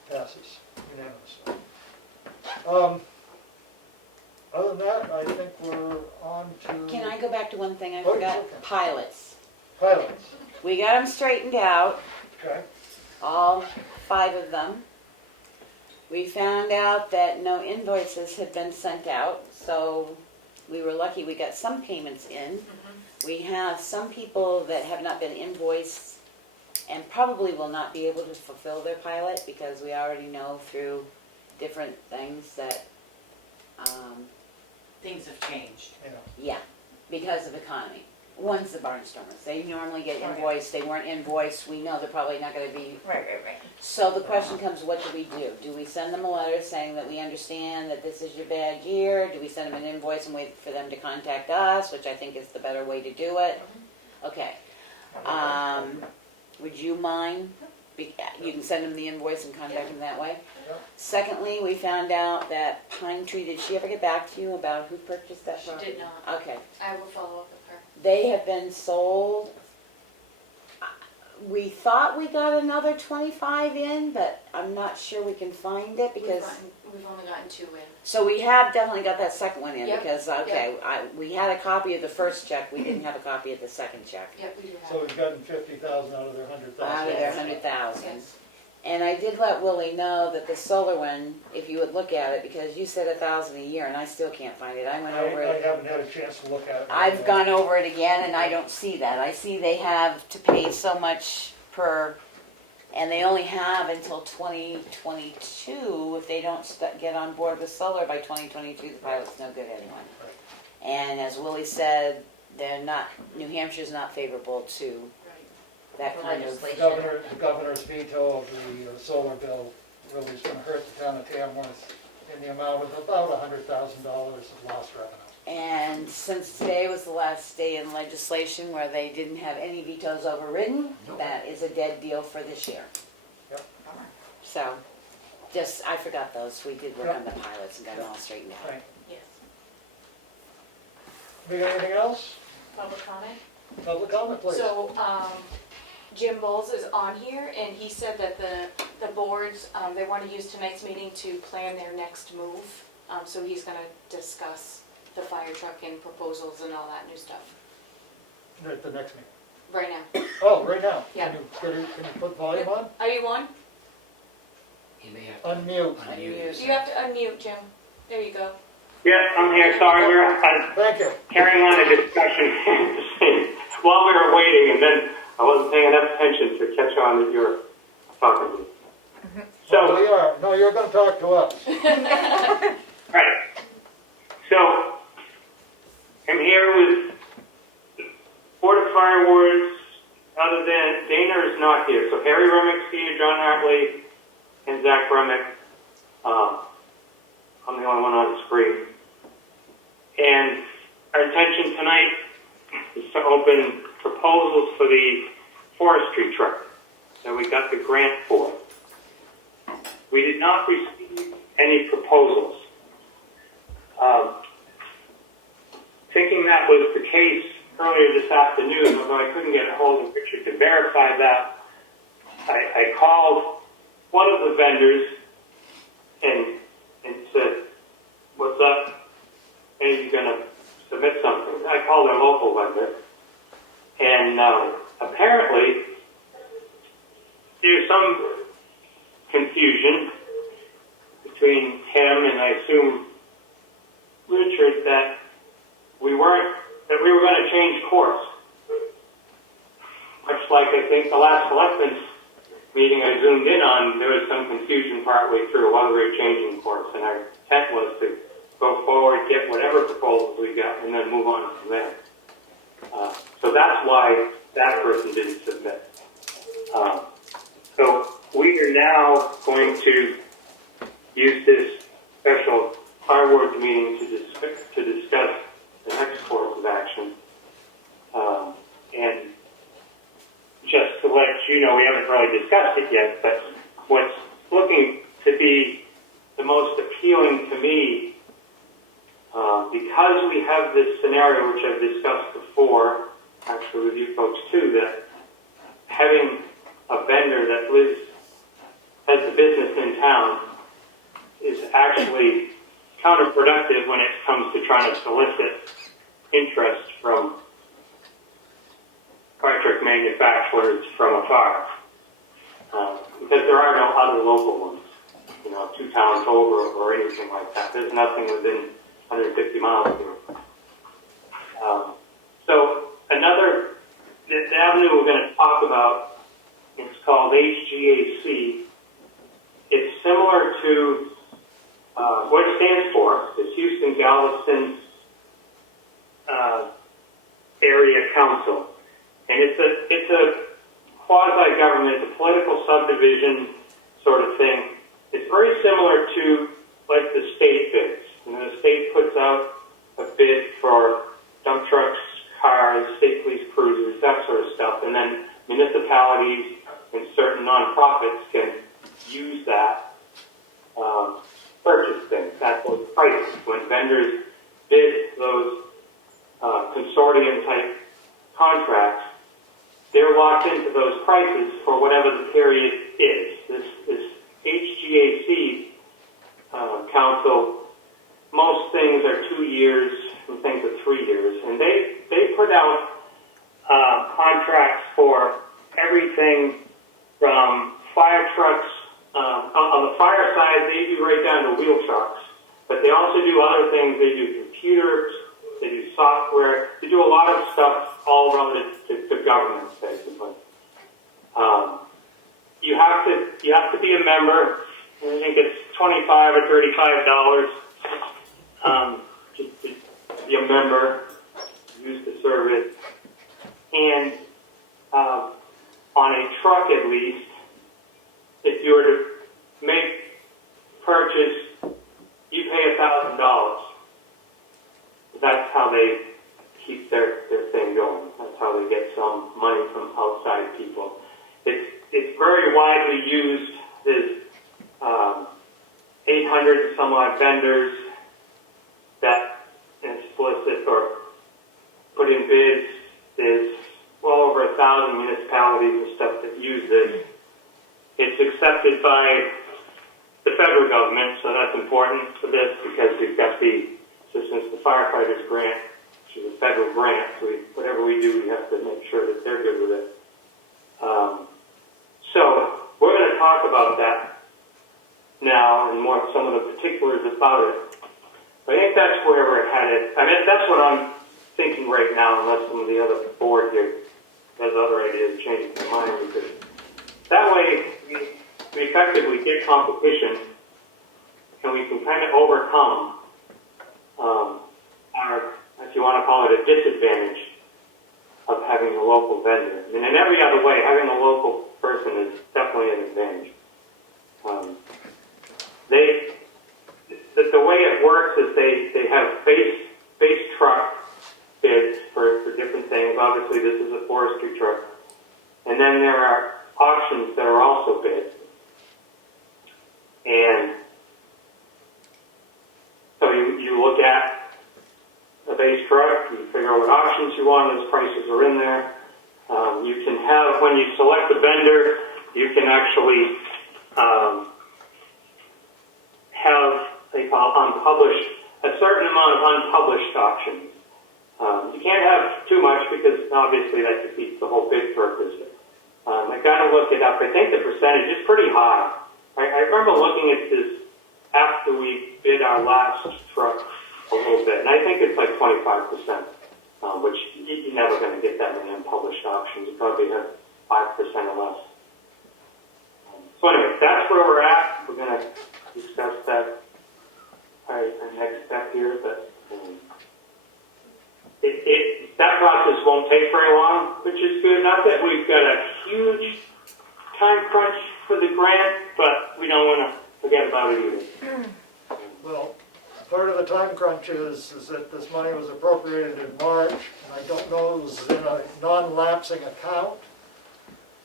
Passes unanimously. Other than that, I think we're on to Can I go back to one thing I Oh, forgot? okay. Pilots. pilots. We got them straightened out, Okay. all 5 of them. We found out that no invoices had been sent out, so we were lucky we got some payments in. We have some people that have not been invoiced and probably will not be able to fulfill their pilot because we already know through different things that, Things have changed. yeah, because of economy. One's the barnstormers. They normally get Oh, yeah. invoiced. They weren't invoiced. We know they're probably not going to be. Right. So the question comes, what do we do? Do we send them a letter saying that we understand that this is your bad year? Do we send them an invoice and wait for them to contact us, which I think is the better way to do it? Okay. Would you mind? You can send them the invoice and contact them that way. Yep. Secondly, we found out that Pine Tree, did she ever get back to you about who purchased that She property? did not. Okay. I will follow up with her. They have been sold. We thought we got another 25 in, but I'm not sure we can find it because. We've only gotten 2 in. So we have definitely got that second one in Yep, because, okay, we had a copy of the first check, we didn't have a copy of the second check. Yep, we do have. So we've gotten 50,000 out of their 100,000. Out of their 100,000. Yes. And I did let Willie know that the solar one, if you would look at it, because you said 1,000 a year and I still can't find it. I went over I it. haven't had a chance to look at it. I've gone over it again and I don't see that. I see they have to pay so much per, and they only have until 2022. If they don't get on board with solar by 2022, the pilot's no good anyway. Right. And as Willie said, New Hampshire's not favorable to that kind of. Legislation. The governor's veto of the solar bill really is going to hurt the town of Tamworth in the amount of about $100,000 of lost revenue. And since today was the last day in legislation where they didn't have any vetoes overridden, that is a dead deal for this year. Yep. So, I forgot those. We did work Yep. on the pilots and got them all straightened out. Right. Yes. We got anything else? Public comment? Public comment, please. So, Jim Bowles is on here, and he said that the boards, they want to use tonight's meeting to plan their next move. So he's gonna discuss the fire truck and proposals and all that new stuff, At the next meeting. right now. Oh, right now? Yeah. Can you put volume on? Are you on? You may have Unmute. unmute You have to unmute, Jim. There you go. Yes, I'm here. Sorry, I'm Thank you. carrying on a discussion while we were waiting, and then I wasn't paying enough attention to catch on that you were talking to me. Oh, So, we are. No, you're going to talk to us. right. So, I'm here with Board of Fire Wards, other than Dana is not here. So Harry Remick's here, John Hartley, and Zach Remick. I'm the only one on the screen. And our intention tonight is to open proposals for the forestry truck that we got the grant for. We did not receive any proposals. Thinking that was the case earlier this afternoon, although I couldn't get a hold of Richard to verify that, I called one of the vendors and said, "What's up? Are you going to submit something?" I called their local vendor, and apparently there's some confusion between him and I assume Richard that we were going to change course. Much like I think the last Selectmen's meeting I zoomed in on, there was some confusion partway through whether we were changing course, and our intent was to go forward, get whatever proposals we got, and then move on from there. So that's why that person didn't submit. So we are now going to use this special Fire Board meeting to discuss course of action. And just to let you know, we haven't really discussed it yet, but what's looking to be the most appealing to me, because we have this scenario which I've discussed before, actually with you folks too, that having a vendor that has the business in town is actually counterproductive when it comes to trying to solicit interest from electric manufacturers from afar. Because there are no other local ones, 2 towns over or anything like that. There's nothing within 150 miles here. So the avenue we're going to talk about, it's called HGAC. It's similar to what it stands for, is Houston Galveston Area Council. And it's a quasi-government, it's a political subdivision sort of thing. It's very similar to like the state bids. The state puts out a bid for dump trucks, cars, state police cruisers, that sort of stuff, and then municipalities and certain nonprofits can use that purchase things, at those prices. When vendors bid those consortium type contracts, they're locked into those prices for whatever the period is. This HGAC council, most things are 2 years, some things are 3 years, and they put out contracts for everything from fire trucks. On the fire side, they do right down to wheel trucks, but they also do other things. They do computers, they do software, they do a lot of stuff all relative to government, basically. You have to be a member. I think it's $25 or $35 just to be a member, use the service, and on a truck at least, if you were to make purchase, you pay $1,000. That's how they keep their thing going. That's how they get some money from outside people. It's very widely used. There's 800 some odd vendors that solicit or put in bids. There's well over 1,000 municipalities and stuff that use this. It's accepted by the federal government, so that's important for this because we've got the Assistance to Firefighters grant, which is a federal grant. So whatever we do, we have to make sure that they're good with it. So we're going to talk about that now and more some of the particulars about it. But I think that's where we're headed. I mean, that's what I'm thinking right now, unless some of the other board here has other ideas changing their mind. Because that way, we effectively get competition, and we can kind of overcome our, if you want to call it, a disadvantage of having a local vendor. I mean, in every other way, having a local person is definitely an advantage. The way it works is they have base truck bids for different things. Obviously, this is a forestry truck. And then there are auctions that are also bid. And so you look at a base truck, you figure out what auctions you want, those prices are in there. You can have, when you select a vendor, you can actually have, they call unpublished, a certain amount of unpublished auctions. You can't have too much because obviously that defeats the whole bid purpose. I got to look it up. I think the percentage is pretty high. I remember looking at this after we bid our last truck a little bit, and I think it's like 25%, which you're never going to get that many unpublished auctions. You probably have 5% or less. So anyway, that's where we're at. We're going to discuss that our next step here, but that process won't take very long, which is good. Not that we've got a huge time crunch for the grant, but we don't want to forget about it either. Well, part of the time crunch is that this money was appropriated in March, and I don't know it was in a non-lapsing account.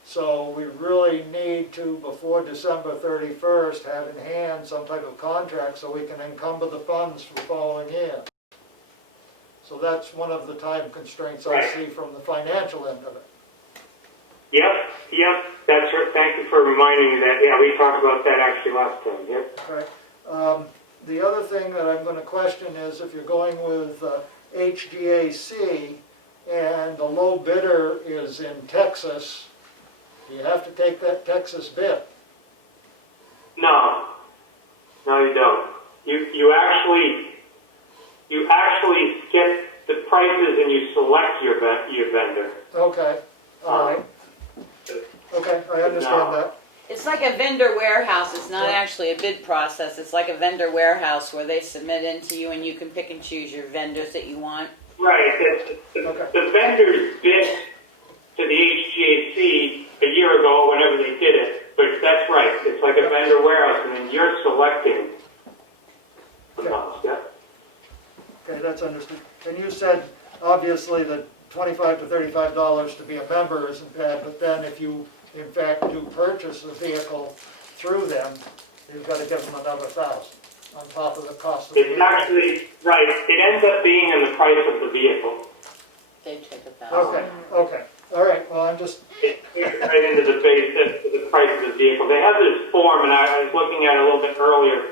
So we really need to, before December 31st, have in hand some type of contract so we can encumber the funds for following year. So that's one of the time constraints I Right. see from the financial end of it. Yep, that's right. Thank you for reminding me that. Yeah, we talked about that actually last time, yep. Okay. The other thing that I'm going to question is if you're going with HGAC and the low bidder is in Texas, you have to take that Texas bid. No, you don't. You actually get the prices and you select your vendor. Okay, all right. Okay, I understand that. It's like a vendor warehouse, it's not Yeah. actually a bid process, it's like a vendor warehouse where they submit into you and you can pick and choose your vendors that you want. Right. The vendors bid to the HGAC a year ago, whenever they did it. But that's right. It's like a vendor warehouse, and then you're selecting the amounts. Yeah. Okay, that's understood. And you said, obviously, that $25 to $35 to be a member isn't bad, but then if you, in fact, do purchase a vehicle through them, you've got to give them another $1,000 on top of the cost of the It's vehicle. actually right. It ends up being in the price of the vehicle. They take $1,000. Okay, all right, well, I'm just, It's right into the price of the vehicle. They have this form, and I was looking at it a little bit earlier.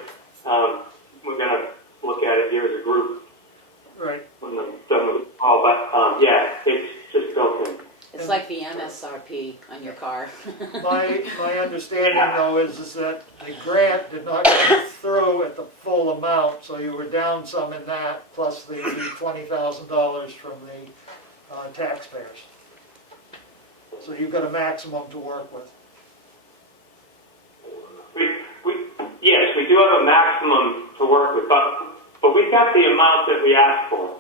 We're going to look at it here as a group right. when we're done with the call. But yeah, it's just built in. It's like the MSRP on your car. My understanding, though, is that the grant did not come through at the full amount, so you were down some in that, plus the $20,000 from the taxpayers. So you've got a maximum to work with. Yes, we do have a maximum to work with, but we got the amount that we asked for.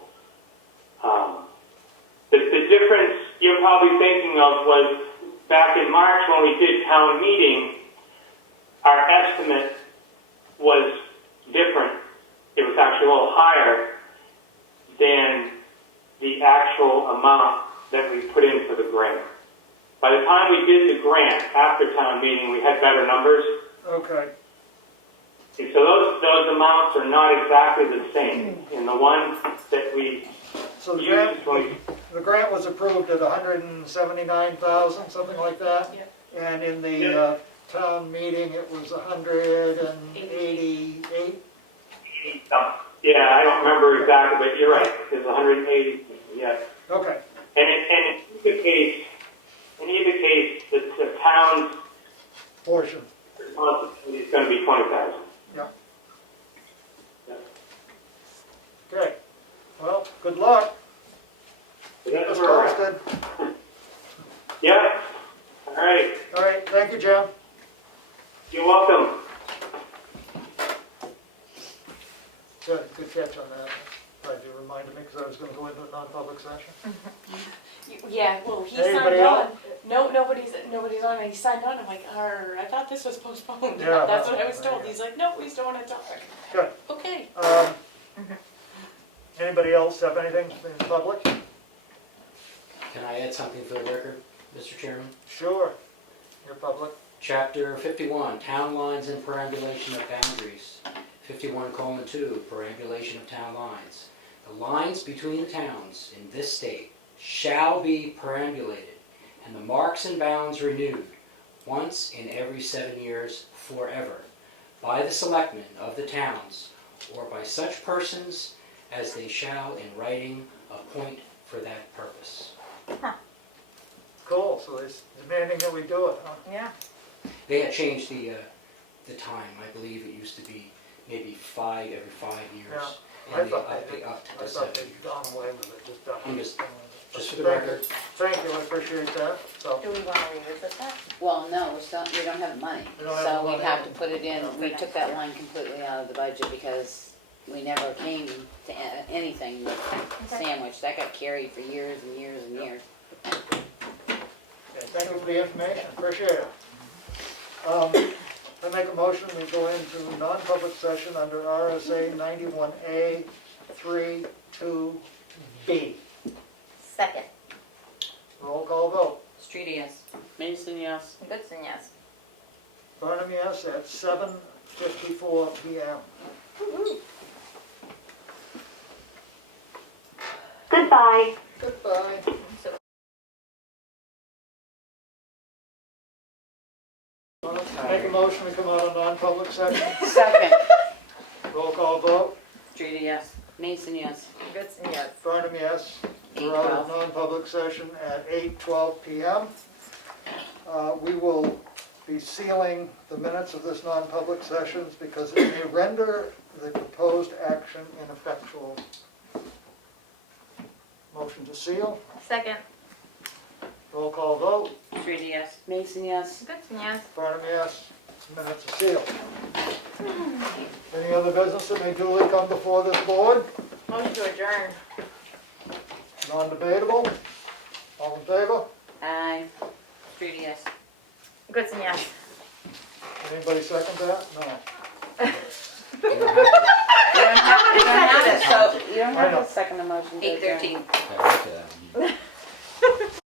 The difference you're probably thinking of was back in March when we did town meeting, our estimate was different. It was actually a little higher than the actual amount that we put in for the grant. By the time we did the grant after town meeting, we had better numbers. Okay, And so those amounts are not exactly the same. And the one that we so used the grant was approved at $179,000, something like that? Yep. And in the town meeting, it was 188? yeah, I don't remember exactly, but you're right. It's 180. Yes. Okay, And in either case, the town's portion, responsibility is going to be $20,000. yeah. Yeah. Okay, well, good luck. So Keep that's us where we're at. posted. Yeah. All right. All right, thank you, Jim. You're welcome. Good catch on that. Glad you reminded me, because I was going to go into a non-public session. Yeah, well, he Anybody signed on. else? No, nobody's on, and he signed on. I'm like, I thought this was postponed. Yeah, That's what I was there told. you go. He's like, no, we still want to talk. Good. Okay. Anybody else have anything in public? Can I add something for the record, Mr. Chairman? Sure, you're public. Chapter 51, Town Lines and Perambulation of Boundaries. 51:2, Perambulation of Town Lines. The lines between the towns in this state shall be perambulated, and the marks and bounds renewed once in every 7 years forever by the selectmen of the towns, or by such persons as they shall in writing appoint for that purpose. Cool, so they're demanding that we do it, huh? Yeah. They had changed the time. I believe it used to be maybe every 5 years. Yeah. And they upped it up I to thought 7. they'd gone away with it, just done. I'm just for the Thank you. record. Thank you, I appreciate that. So, Do we want to revisit that? Well, no, we don't have the money, We don't have so the we'd money. have to put it in, For we next took that year. line completely out of the budget because we never came to anything with Sandwich. That got carried for years and years and years. okay, thank you for the information, appreciate it. I make a motion, we go into non-public session under RSA 91A 3(2)B. Second. Roll call vote. Street, yes. Mason, yes. Goodson, yes. Burnham, yes, at 7:54 PM. Goodbye. Goodbye. So Make a motion, we come out of non-public session. Second. Roll call vote. Street, yes. Mason, yes. Goodson, yes. Burnham, yes. We're out of non-public session at 8:12 PM. We will be sealing the minutes of this non-public sessions because it may render the proposed action ineffectual. Motion to seal. Second. Roll call vote. Street, yes. Mason, yes. Goodson, yes. Burnham, yes. Minutes are sealed. Any other business that may duly come before this board? Motion to adjourn. Non-debatable? All in favor? Aye. Street, yes. Goodson, yes. Anybody second that? No. You don't have Somebody seconded it. to, so you don't I know. have to second the motion. to adjourn. 8:13. I like that.